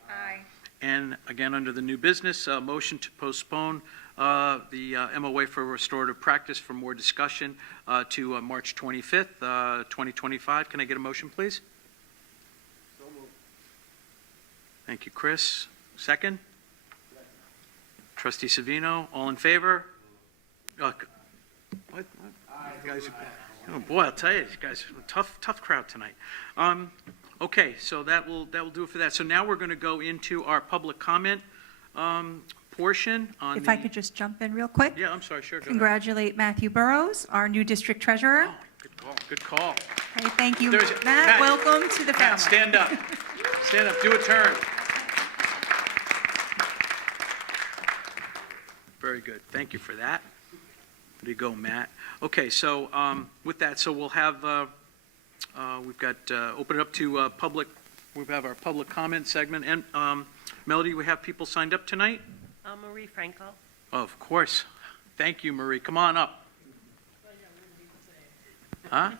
Aye. And again, under the new business, motion to postpone the MOA for restorative practice for more discussion to March 25th, 2025. Can I get a motion, please? So moved. Thank you, Chris. Second? Trustee Savino, all in favor? What? You guys, oh boy, I'll tell you, you guys are a tough crowd tonight. Okay, so that will do it for that. So now we're going to go into our public comment portion on If I could just jump in real quick. Yeah, I'm sorry, sure. Go ahead. Congratulate Matthew Burrows, our new district treasurer. Oh, good call, good call. Okay, thank you, There's- Matt. Matt, Welcome to the family. Matt, stand up. Stand up, do a turn. Very good, thank you for that. There you go, Matt. Okay, so with that, so we'll have, we've got, open it up to public, we have our public comment segment. And Melody, we have people signed up tonight? Marie Franco. Of course. Thank you, Marie. Come on up. Huh?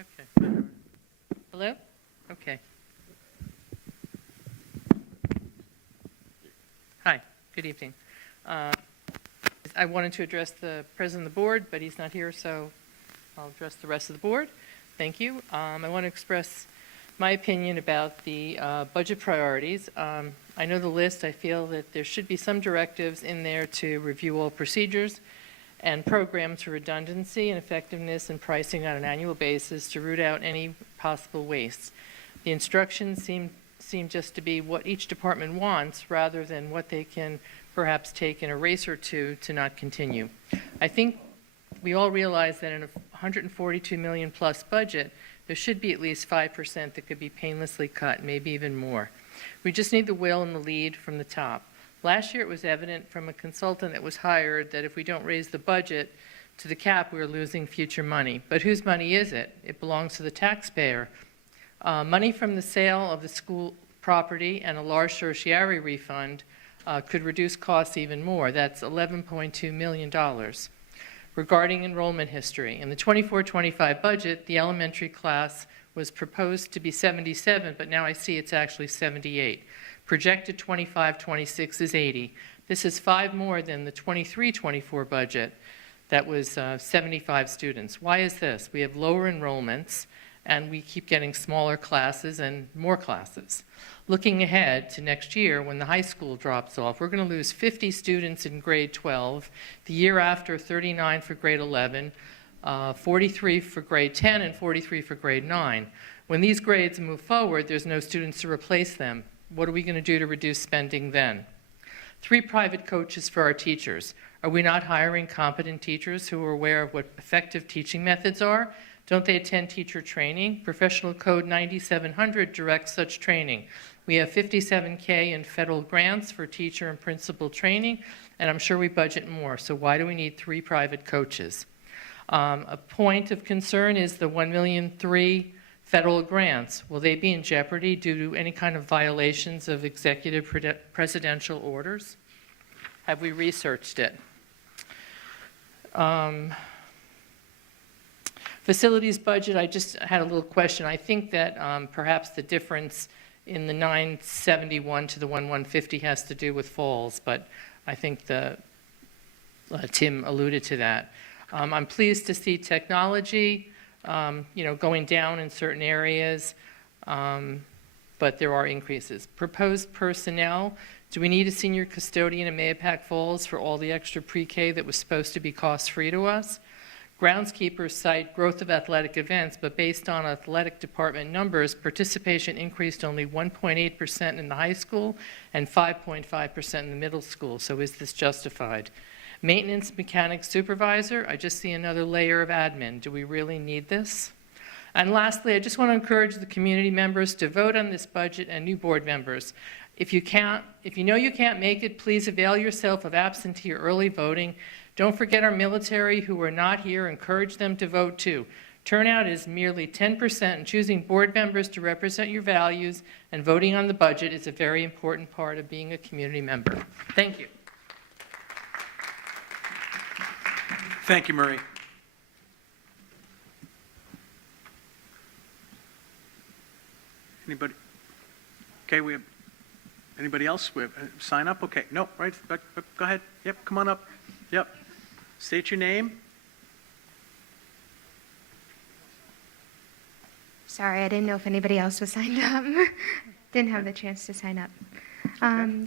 Okay. Hello? Okay. Hi, good evening. I wanted to address the president of the board, but he's not here, so I'll address the rest of the board. Thank you. I want to express my opinion about the budget priorities. I know the list. I feel that there should be some directives in there to review all procedures and programs for redundancy and effectiveness and pricing on an annual basis to root out any possible wastes. The instructions seem just to be what each department wants rather than what they can perhaps take in a race or two to not continue. I think we all realize that in a 142 million plus budget, there should be at least 5% that could be painlessly cut, maybe even more. We just need the will and the lead from the top. Last year, it was evident from a consultant that was hired that if we don't raise the budget to the cap, we're losing future money. But whose money is it? It belongs to the taxpayer. Money from the sale of the school property and a large tertiary refund could reduce costs even more. That's $11.2 million. Regarding enrollment history, in the 24-25 budget, the elementary class was proposed to be 77, but now I see it's actually 78. Projected 25-26 is 80. This is 5 more than the 23-24 budget that was 75 students. Why is this? We have lower enrollments, and we keep getting smaller classes and more classes. Looking ahead to next year, when the high school drops off, we're going to lose 50 students in grade 12, the year after 39 for grade 11, 43 for grade 10, and 43 for grade 9. When these grades move forward, there's no students to replace them. What are we going to do to reduce spending then? 3 private coaches for our teachers. Are we not hiring competent teachers who are aware of what effective teaching methods are? Don't they attend teacher training? Professional Code 9700 directs such training. We have $57K in federal grants for teacher and principal training, and I'm sure we budget more. So why do we need 3 private coaches? A point of concern is the $1.3 million federal grants. Will they be in jeopardy due to any kind of violations of executive presidential orders? Have we researched it? Facilities budget, I just had a little question. I think that perhaps the difference in the 971 to the 1150 has to do with falls, but I think Tim alluded to that. I'm pleased to see technology, going down in certain areas, but there are increases. Proposed personnel, do we need a senior custodian in Mahopac Falls for all the extra pre-K that was supposed to be cost-free to us? Groundskeepers cite growth of athletic events, but based on athletic department numbers, participation increased only 1.8% in the high school and 5.5% in the middle school. So is this justified? Maintenance mechanic supervisor, I just see another layer of admin. Do we really need this? And lastly, I just want to encourage the community members to vote on this budget and new board members. If you know you can't make it, please avail yourself of absentee or early voting. Don't forget our military who are not here. Encourage them to vote too. Turnout is merely 10%, and choosing board members to represent your values and voting on the budget is a very important part of being a community member. Thank you. Thank you, Marie. Anybody? Okay, we have, anybody else? We have, sign up? Okay, no, right, go ahead. Yep, come on up. Yep. State your name. Sorry, I didn't know if anybody else was signed up. Didn't have the chance to sign up.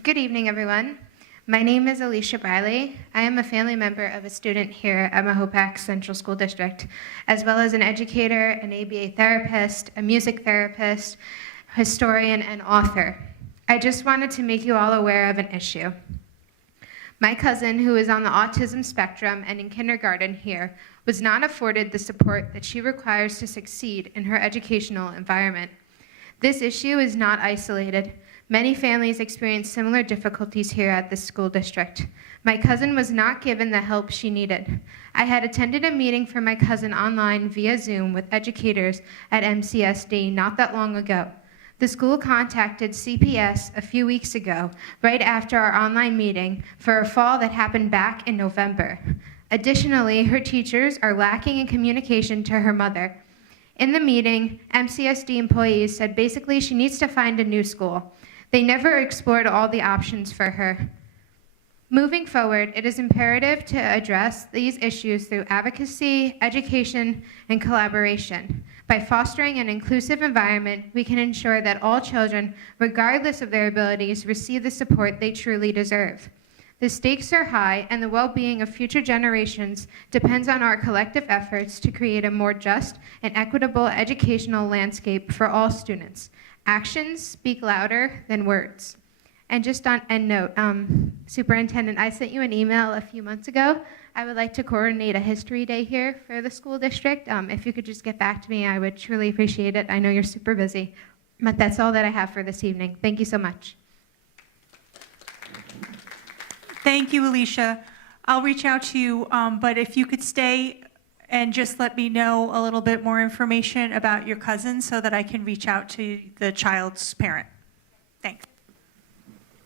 Good evening, everyone. My name is Alicia Briley. I am a family member of a student here at Mahopac Central School District, as well as an educator, an ABA therapist, a music therapist, historian, and author. I just wanted to make you all aware of an issue. My cousin, who is on the autism spectrum and in kindergarten here, was not afforded the support that she requires to succeed in her educational environment. This issue is not isolated. Many families experience similar difficulties here at this school district. My cousin was not given the help she needed. I had attended a meeting for my cousin online via Zoom with educators at MCSD not that long ago. The school contacted CPS a few weeks ago, right after our online meeting, for a fall that happened back in November. Additionally, her teachers are lacking in communication to her mother. In the meeting, MCSD employees said basically she needs to find a new school. They never explored all the options for her. Moving forward, it is imperative to address these issues through advocacy, education, and collaboration. By fostering an inclusive environment, we can ensure that all children, regardless of their abilities, receive the support they truly deserve. The stakes are high, and the well-being of future generations depends on our collective efforts to create a more just and equitable educational landscape for all students. Actions speak louder than words. And just on end note, Superintendent, I sent you an email a few months ago. I would like to coordinate a history day here for the school district. If you could just get back to me, I would truly appreciate it. I know you're super busy, but that's all that I have for this evening. Thank you so much. Thank you, Alicia. I'll reach out to you, but if you could stay and just let me know a little bit more information about your cousin so that I can reach out to the child's parent. Thanks.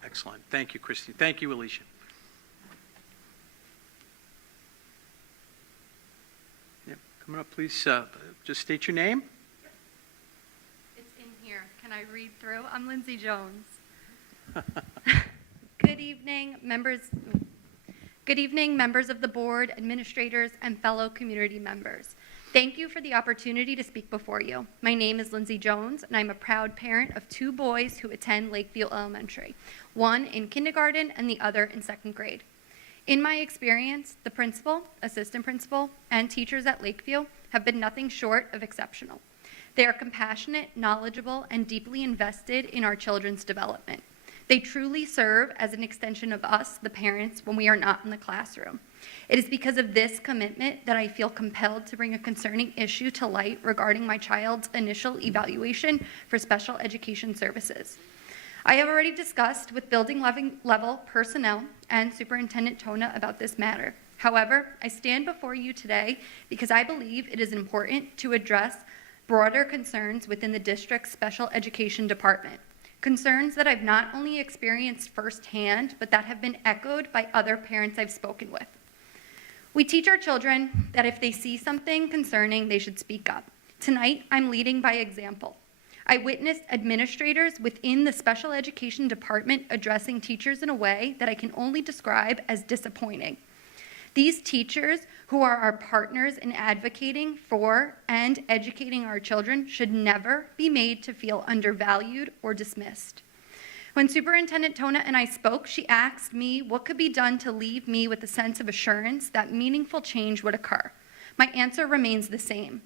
Excellent. Thank you, Christine. Thank you, Alicia. Yep. Coming up, please just state your name. It's in here. Can I read through? I'm Lindsay Jones. Good evening, members of the board, administrators, and fellow community members. Thank you for the opportunity to speak before you. My name is Lindsay Jones, and I'm a proud parent of two boys who attend Lakeview Elementary, one in kindergarten and the other in second grade. In my experience, the principal, assistant principal, and teachers at Lakeview have been nothing short of exceptional. They are compassionate, knowledgeable, and deeply invested in our children's development. They truly serve as an extension of us, the parents, when we are not in the classroom. It is because of this commitment that I feel compelled to bring a concerning issue to light regarding my child's initial evaluation for special education services. I have already discussed with building level personnel and Superintendent Tona about this matter. However, I stand before you today because I believe it is important to address broader concerns within the district's special education department. Concerns that I've not only experienced firsthand, but that have been echoed by other parents I've spoken with. We teach our children that if they see something concerning, they should speak up. Tonight, I'm leading by example. I witnessed administrators within the special education department addressing teachers in a way that I can only describe as disappointing. These teachers, who are our partners in advocating for and educating our children, should never be made to feel undervalued or dismissed. When Superintendent Tona and I spoke, she asked me what could be done to leave me with a sense of assurance that meaningful change would occur. My answer remains the same: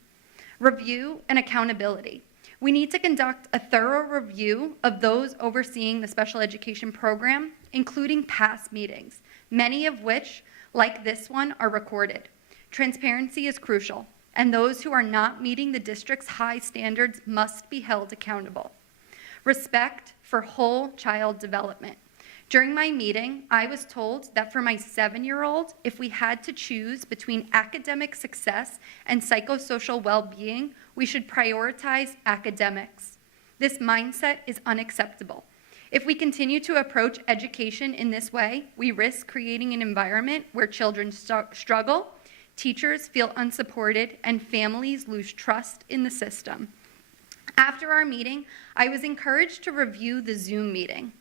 review and accountability. We need to conduct a thorough review of those overseeing the special education program, including past meetings, many of which, like this one, are recorded. Transparency is crucial, and those who are not meeting the district's high standards must be held accountable. Respect for whole child development. During my meeting, I was told that for my 7-year-old, if we had to choose between academic success and psychosocial well-being, we should prioritize academics. This mindset is unacceptable. If we continue to approach education in this way, we risk creating an environment where children struggle, teachers feel unsupported, and families lose trust in the system. After our meeting, I was encouraged to review the Zoom meeting.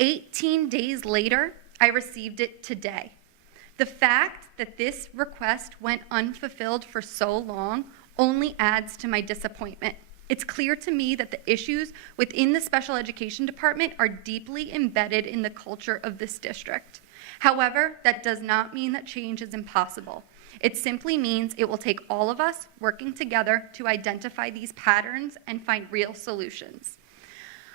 18 days later, I received it today. The fact that this request went unfulfilled for so long only adds to my disappointment. It's clear to me that the issues within the special education department are deeply embedded in the culture of this district. However, that does not mean that change is impossible. It simply means it will take all of us working together to identify these patterns and find real solutions.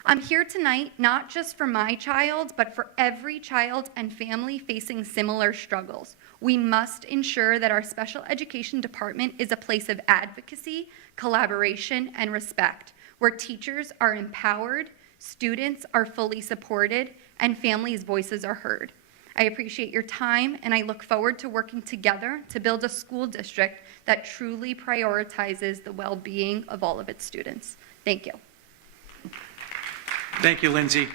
I'm here tonight not just for my child, but for every child and family facing similar struggles. We must ensure that our special education department is a place of advocacy, collaboration, and respect, where teachers are empowered, students are fully supported, and families' voices are heard. I appreciate your time, and I look forward to working together to build a school district that truly prioritizes the well-being of all of its students. Thank you. Thank you, Lindsay.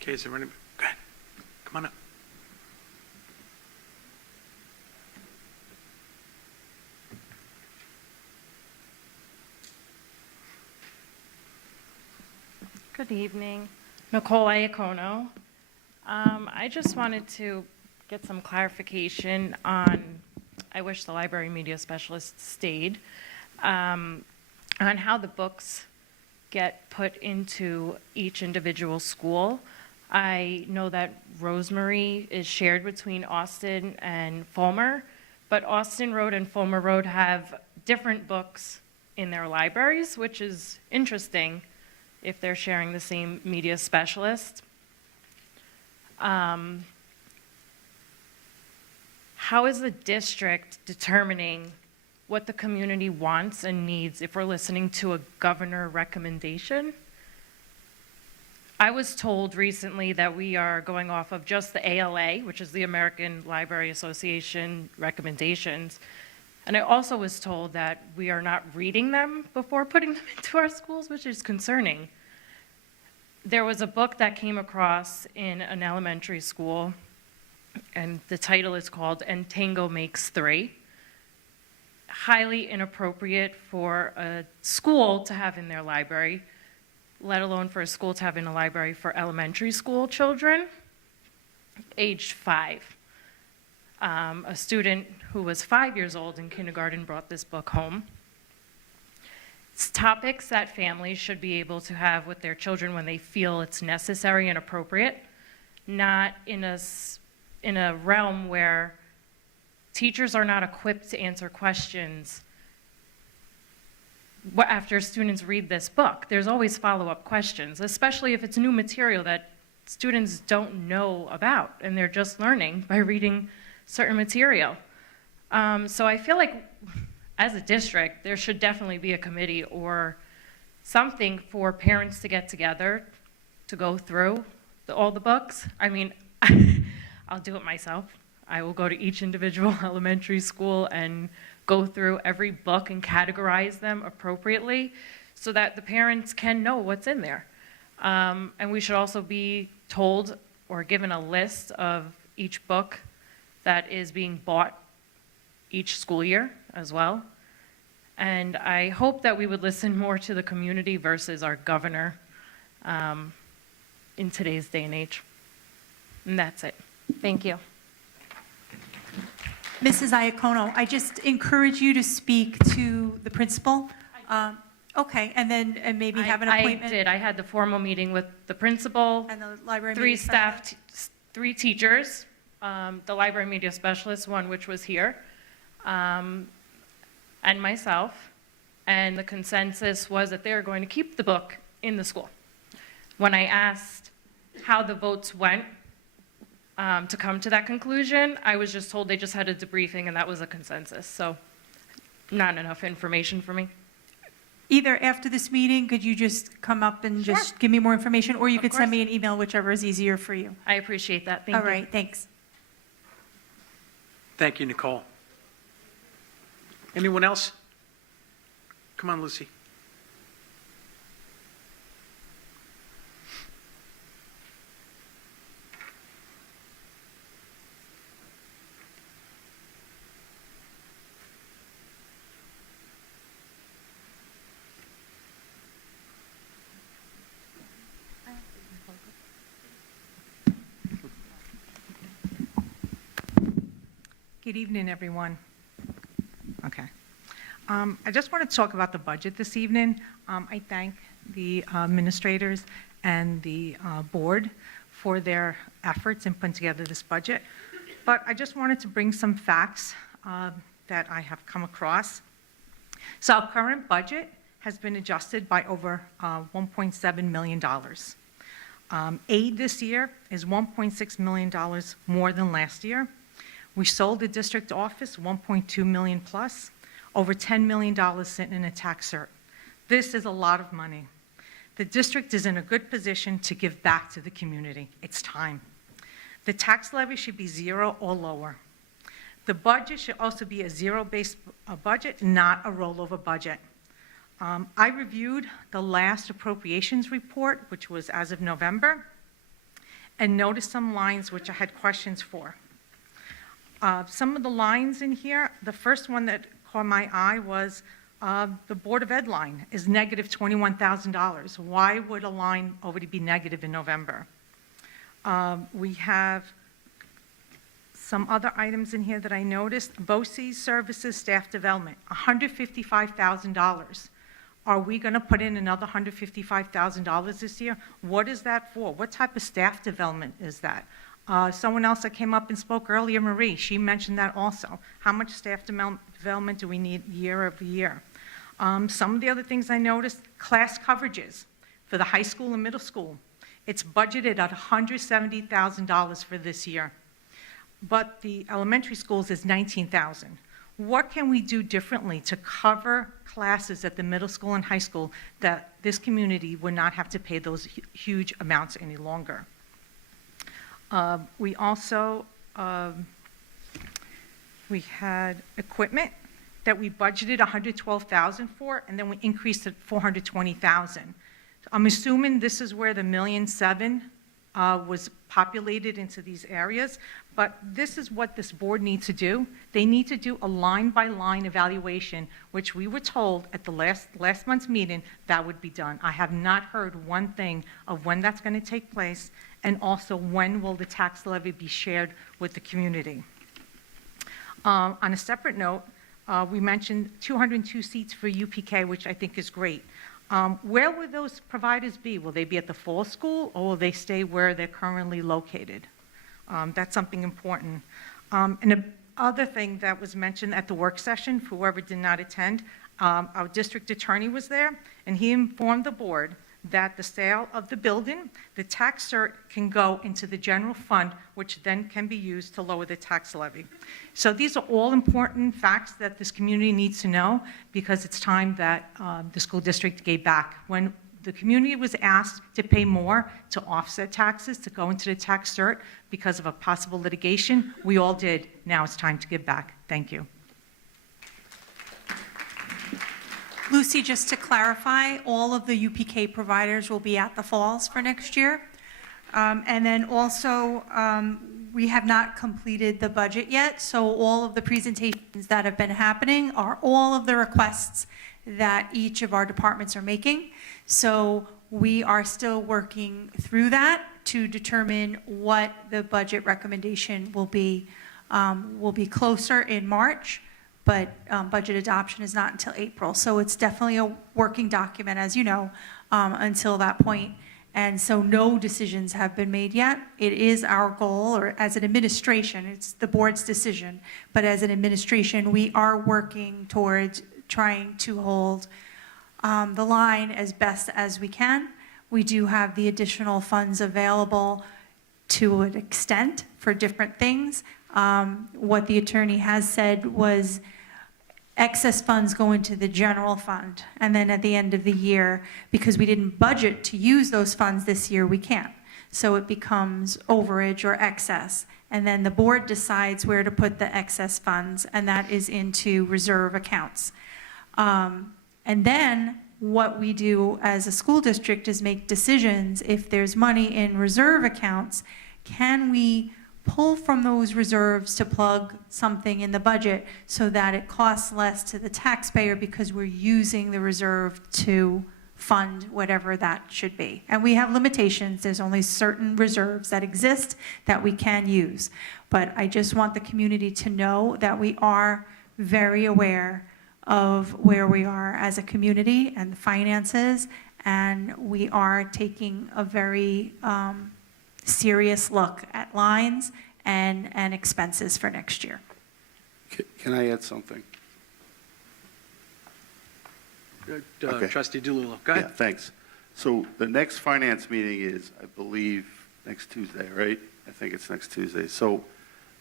Okay, is there any, go ahead, come on up. Good evening. Nicole Iacono. I just wanted to get some clarification on, I wish the library media specialist stayed, on how the books get put into each individual school. I know that Rosemary is shared between Austin and Fulmer, but Austin Road and Fulmer Road have different books in their libraries, which is interesting if they're sharing the same media specialist. How is the district determining what the community wants and needs if we're listening to a governor recommendation? I was told recently that we are going off of just the ALA, which is the American Library Association recommendations. And I also was told that we are not reading them before putting them into our schools, which is concerning. There was a book that came across in an elementary school, and the title is called And Tango Makes Three. Highly inappropriate for a school to have in their library, let alone for a school to have in a library for elementary school children, age 5. A student who was 5 years old in kindergarten brought this book home. It's topics that families should be able to have with their children when they feel it's necessary and appropriate, not in a realm where teachers are not equipped to answer questions after students read this book. There's always follow-up questions, especially if it's new material that students don't know about and they're just learning by reading certain material. So I feel like as a district, there should definitely be a committee or something for parents to get together to go through all the books. I mean, I'll do it myself. I will go to each individual elementary school and go through every book and categorize them appropriately so that the parents can know what's in there. And we should also be told or given a list of each book that is being bought each school year as well. And I hope that we would listen more to the community versus our governor in today's day and age. And that's it. Thank you. Mrs. Iacono, I just encourage you to speak to the principal. Okay, and then maybe have an appointment. I did. I had the formal meeting with the principal, And the library 3 media staff, 3 teachers, the library media specialist, one which was here, and myself, and the consensus was that they were going to keep the book in the school. When I asked how the votes went to come to that conclusion, I was just told they just had a debriefing and that was a consensus. So not enough information for me. Either after this meeting, could you just come up and just give me more information, or you could send me an email, whichever is easier for you. I appreciate that. Thank you. All right, thanks. Thank you, Nicole. Anyone else? Come on, Lucy. Good evening, everyone. Okay. I just want to talk about the budget this evening. I thank the administrators and the board for their efforts in putting together this budget. But I just wanted to bring some facts that I have come across. So our current budget has been adjusted by over $1.7 million. Aid this year is $1.6 million more than last year. We sold the district office, $1.2 million plus, over $10 million sitting in a tax cert. This is a lot of money. The district is in a good position to give back to the community. It's time. The tax levy should be 0 or lower. The budget should also be a zero-based budget, not a rollover budget. I reviewed the last appropriations report, which was as of November, and noticed some lines which I had questions for. Some of the lines in here, the first one that caught my eye was the Board of Ed line is negative $21,000. Why would a line already be negative in November? We have some other items in here that I noticed. BOCES Services Staff Development, $155,000. Are we going to put in another $155,000 this year? What is that for? What type of staff development is that? Someone else that came up and spoke earlier, Marie, she mentioned that also. How much staff development do we need year over year? Some of the other things I noticed, class coverages for the high school and middle school. It's budgeted at $170,000 for this year. But the elementary schools is $19,000. What can we do differently to cover classes at the middle school and high school that this community would not have to pay those huge amounts any longer? We also, we had equipment that we budgeted $112,000 for, and then we increased it $420,000. I'm assuming this is where the $1.7 million was populated into these areas, but this is what this board needs to do. They need to do a line-by-line evaluation, which we were told at the last month's meeting that would be done. I have not heard one thing of when that's going to take place, and also when will the tax levy be shared with the community. On a separate note, we mentioned 202 seats for UPK, which I think is great. Where will those providers be? Will they be at the fall school, or will they stay where they're currently located? That's something important. And the other thing that was mentioned at the work session, for whoever did not attend, our district attorney was there, and he informed the board that the sale of the building, the tax cert can go into the general fund, which then can be used to lower the tax levy. So these are all important facts that this community needs to know, because it's time that the school district gave back. When the community was asked to pay more to offset taxes, to go into the tax cert because of a possible litigation, we all did. Now it's time to give back. Thank you. Lucy, just to clarify, all of the UPK providers will be at the falls for next year. And then also, we have not completed the budget yet, so all of the presentations that have been happening are all of the requests that each of our departments are making. So we are still working through that to determine what the budget recommendation will be. Will be closer in March, but budget adoption is not until April. So it's definitely a working document, as you know, until that point. And so no decisions have been made yet. It is our goal, or as an administration, it's the board's decision, but as an administration, we are working towards trying to hold the line as best as we can. We do have the additional funds available to an extent for different things. What the attorney has said was excess funds go into the general fund, and then at the end of the year, because we didn't budget to use those funds this year, we can't. So it becomes overage or excess, and then the board decides where to put the excess funds, and that is into reserve accounts. And then what we do as a school district is make decisions. If there's money in reserve accounts, can we pull from those reserves to plug something in the budget so that it costs less to the taxpayer because we're using the reserve to fund whatever that should be. And we have limitations. There's only certain reserves that exist that we can use. But I just want the community to know that we are very aware of where we are as a community and the finances, and we are taking a very serious look at lines and expenses for next year. Can I add something? Okay. Trustee DeLullo, go ahead. Yeah, thanks. So the next finance meeting is, I believe, next Tuesday, right? I think it's next Tuesday. So,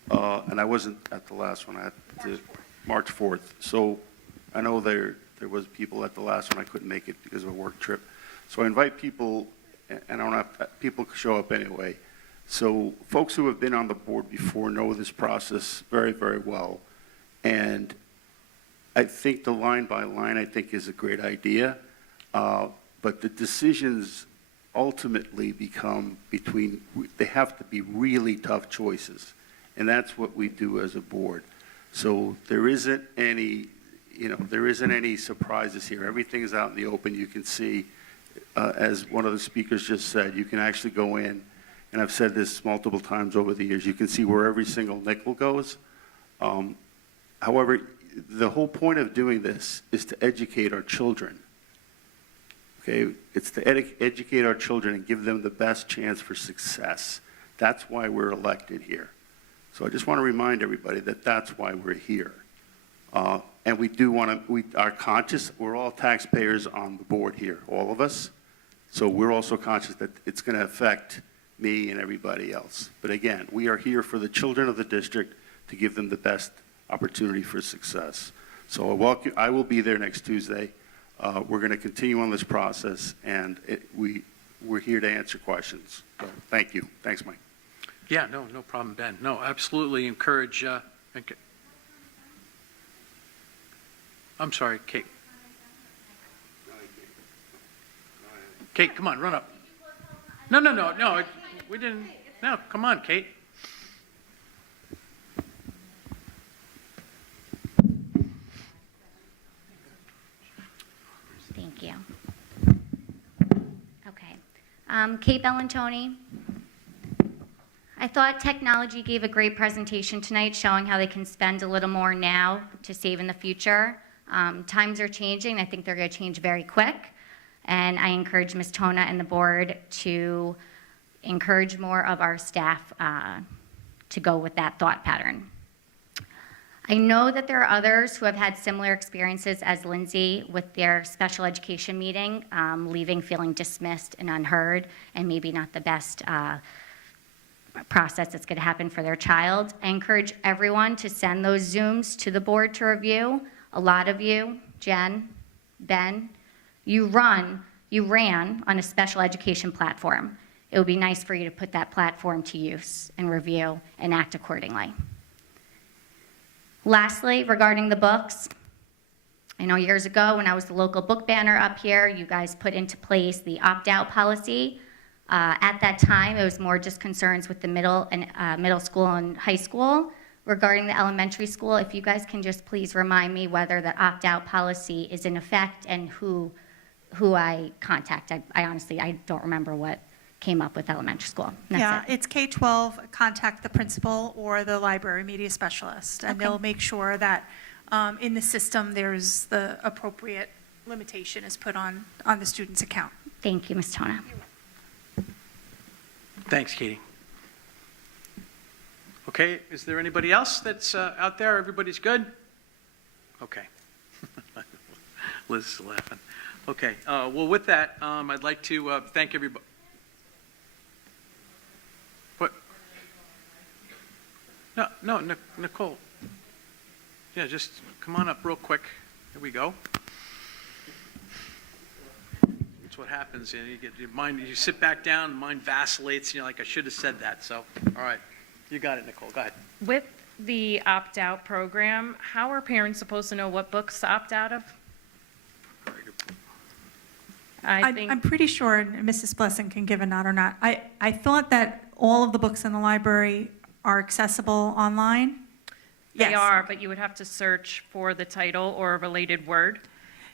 and I wasn't at the last one. I had to, March 4th. So I know there was people at the last one. I couldn't make it because of a work trip. So I invite people, and I don't have people show up anyway. So folks who have been on the board before know this process very, very well. And I think the line by line, I think, is a great idea. But the decisions ultimately become between, they have to be really tough choices. And that's what we do as a board. So there isn't any, there isn't any surprises here. Everything is out in the open. You can see, as one of the speakers just said, you can actually go in, and I've said this multiple times over the years, you can see where every single nickel goes. However, the whole point of doing this is to educate our children. Okay, it's to educate our children and give them the best chance for success. That's why we're elected here. So I just want to remind everybody that that's why we're here. And we do want to, we are conscious, we're all taxpayers on the board here, all of us. So we're also conscious that it's going to affect me and everybody else. But again, we are here for the children of the district to give them the best opportunity for success. So I will be there next Tuesday. We're going to continue on this process, and we're here to answer questions. So thank you. Thanks, Mike. Yeah, no problem, Ben. No, absolutely encourage, I'm sorry, Kate. Kate, come on, run up. No, we didn't, no, come on, Kate. Thank you. Okay. Kate Bellantoni. I thought technology gave a great presentation tonight showing how they can spend a little more now to save in the future. Times are changing. I think they're going to change very quick. And I encourage Ms. Tona and the board to encourage more of our staff to go with that thought pattern. I know that there are others who have had similar experiences as Lindsay with their special education meeting, leaving feeling dismissed and unheard, and maybe not the best process that's going to happen for their child. I encourage everyone to send those Zooms to the board to review. A lot of you, Jen, Ben, you ran on a special education platform. It would be nice for you to put that platform to use and review and act accordingly. Lastly, regarding the books, I know years ago when I was the local book banner up here, you guys put into place the opt-out policy. At that time, it was more just concerns with the middle school and high school. Regarding the elementary school, if you guys can just please remind me whether the opt-out policy is in effect and who I contact. I honestly don't remember what came up with elementary school. That's it. It's K-12, contact the principal or the library media specialist, and they'll make sure that in the system there's the appropriate limitation is put on the student's account. Thank you, Ms. Tona. Thanks, Katie. Okay, is there anybody else that's out there? Everybody's good? Okay. Liz is laughing. Okay, well, with that, I'd like to thank everybody. What? No, Nicole. Yeah, just come on up real quick. There we go. That's what happens. You get your mind. You sit back down, mind vacillates, and you're like, I should have said that. So, all right, you got it, Nicole. Go ahead. With the opt-out program, how are parents supposed to know what books to opt out of? I'm pretty sure, and Mrs. Blessing can give a nod or not. I thought that all of the books in the library are accessible online. They Yes. are, but you would have to search for the title or a related word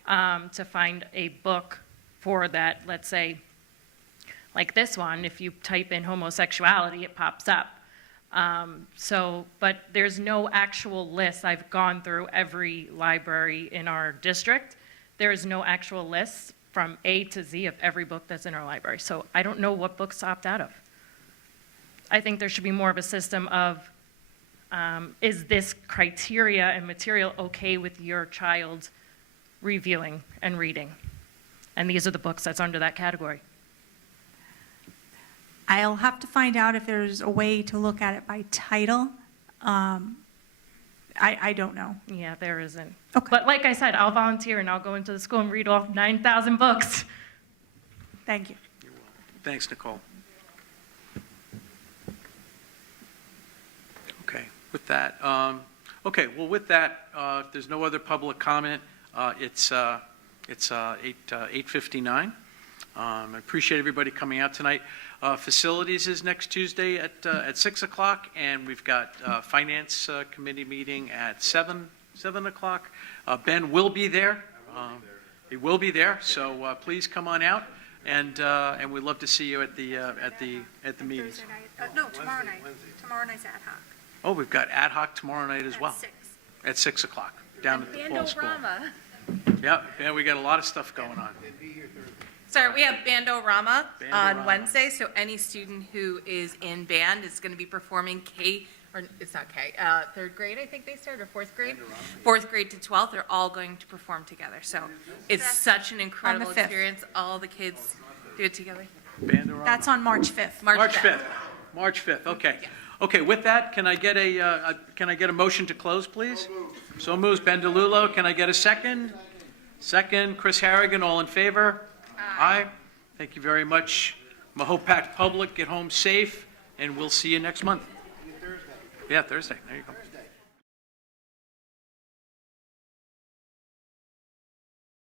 to find a book for that. Let's say, like this one, if you type in homosexuality, it pops up. But there's no actual list. I've gone through every library in our district. There is no actual list from A to Z of every book that's in our library. So I don't know what books to opt out of. I think there should be more of a system of, is this criteria and material okay with your child reviewing and reading? And these are the books that's under that category. I'll have to find out if there's a way to look at it by title. I don't know. Yeah, there isn't. Okay. But like I said, I'll volunteer and I'll go into the school and read all 9,000 books. Thank you. Thanks, Nicole. Okay, with that, with that, if there's no other public comment, it's 8:59. I appreciate everybody coming out tonight. Facilities is next Tuesday at 6 o'clock, and we've got Finance Committee meeting at 7 o'clock. Ben will be there. He will be there, so please come on out, and we'd love to see you at the meetings. No, tomorrow night. Tomorrow night's ad hoc. Oh, we've got ad hoc tomorrow night as well. At 6. At 6 o'clock, down at the Fall School. Bandorama. Yeah, we got a lot of stuff going on. Sorry, we have Bandorama on Bandorama. Wednesday, so any student who is in band is going to be performing third grade, I think they started, or fourth grade? Fourth grade to 12th, they're all going to perform together. So it's such an incredible 5th. experience. All the kids do it together. Bandorama. That's on March 5th. March 5th. March 5th, okay. Okay, with that, can I get a motion to close, please? So moves Ben DeLulo. Can I get a second? Second, Chris Harrigan, all in favor? Aye. Thank you very much. Mahopac Public, get home safe, and we'll see you next month. Yeah, Thursday. There you go.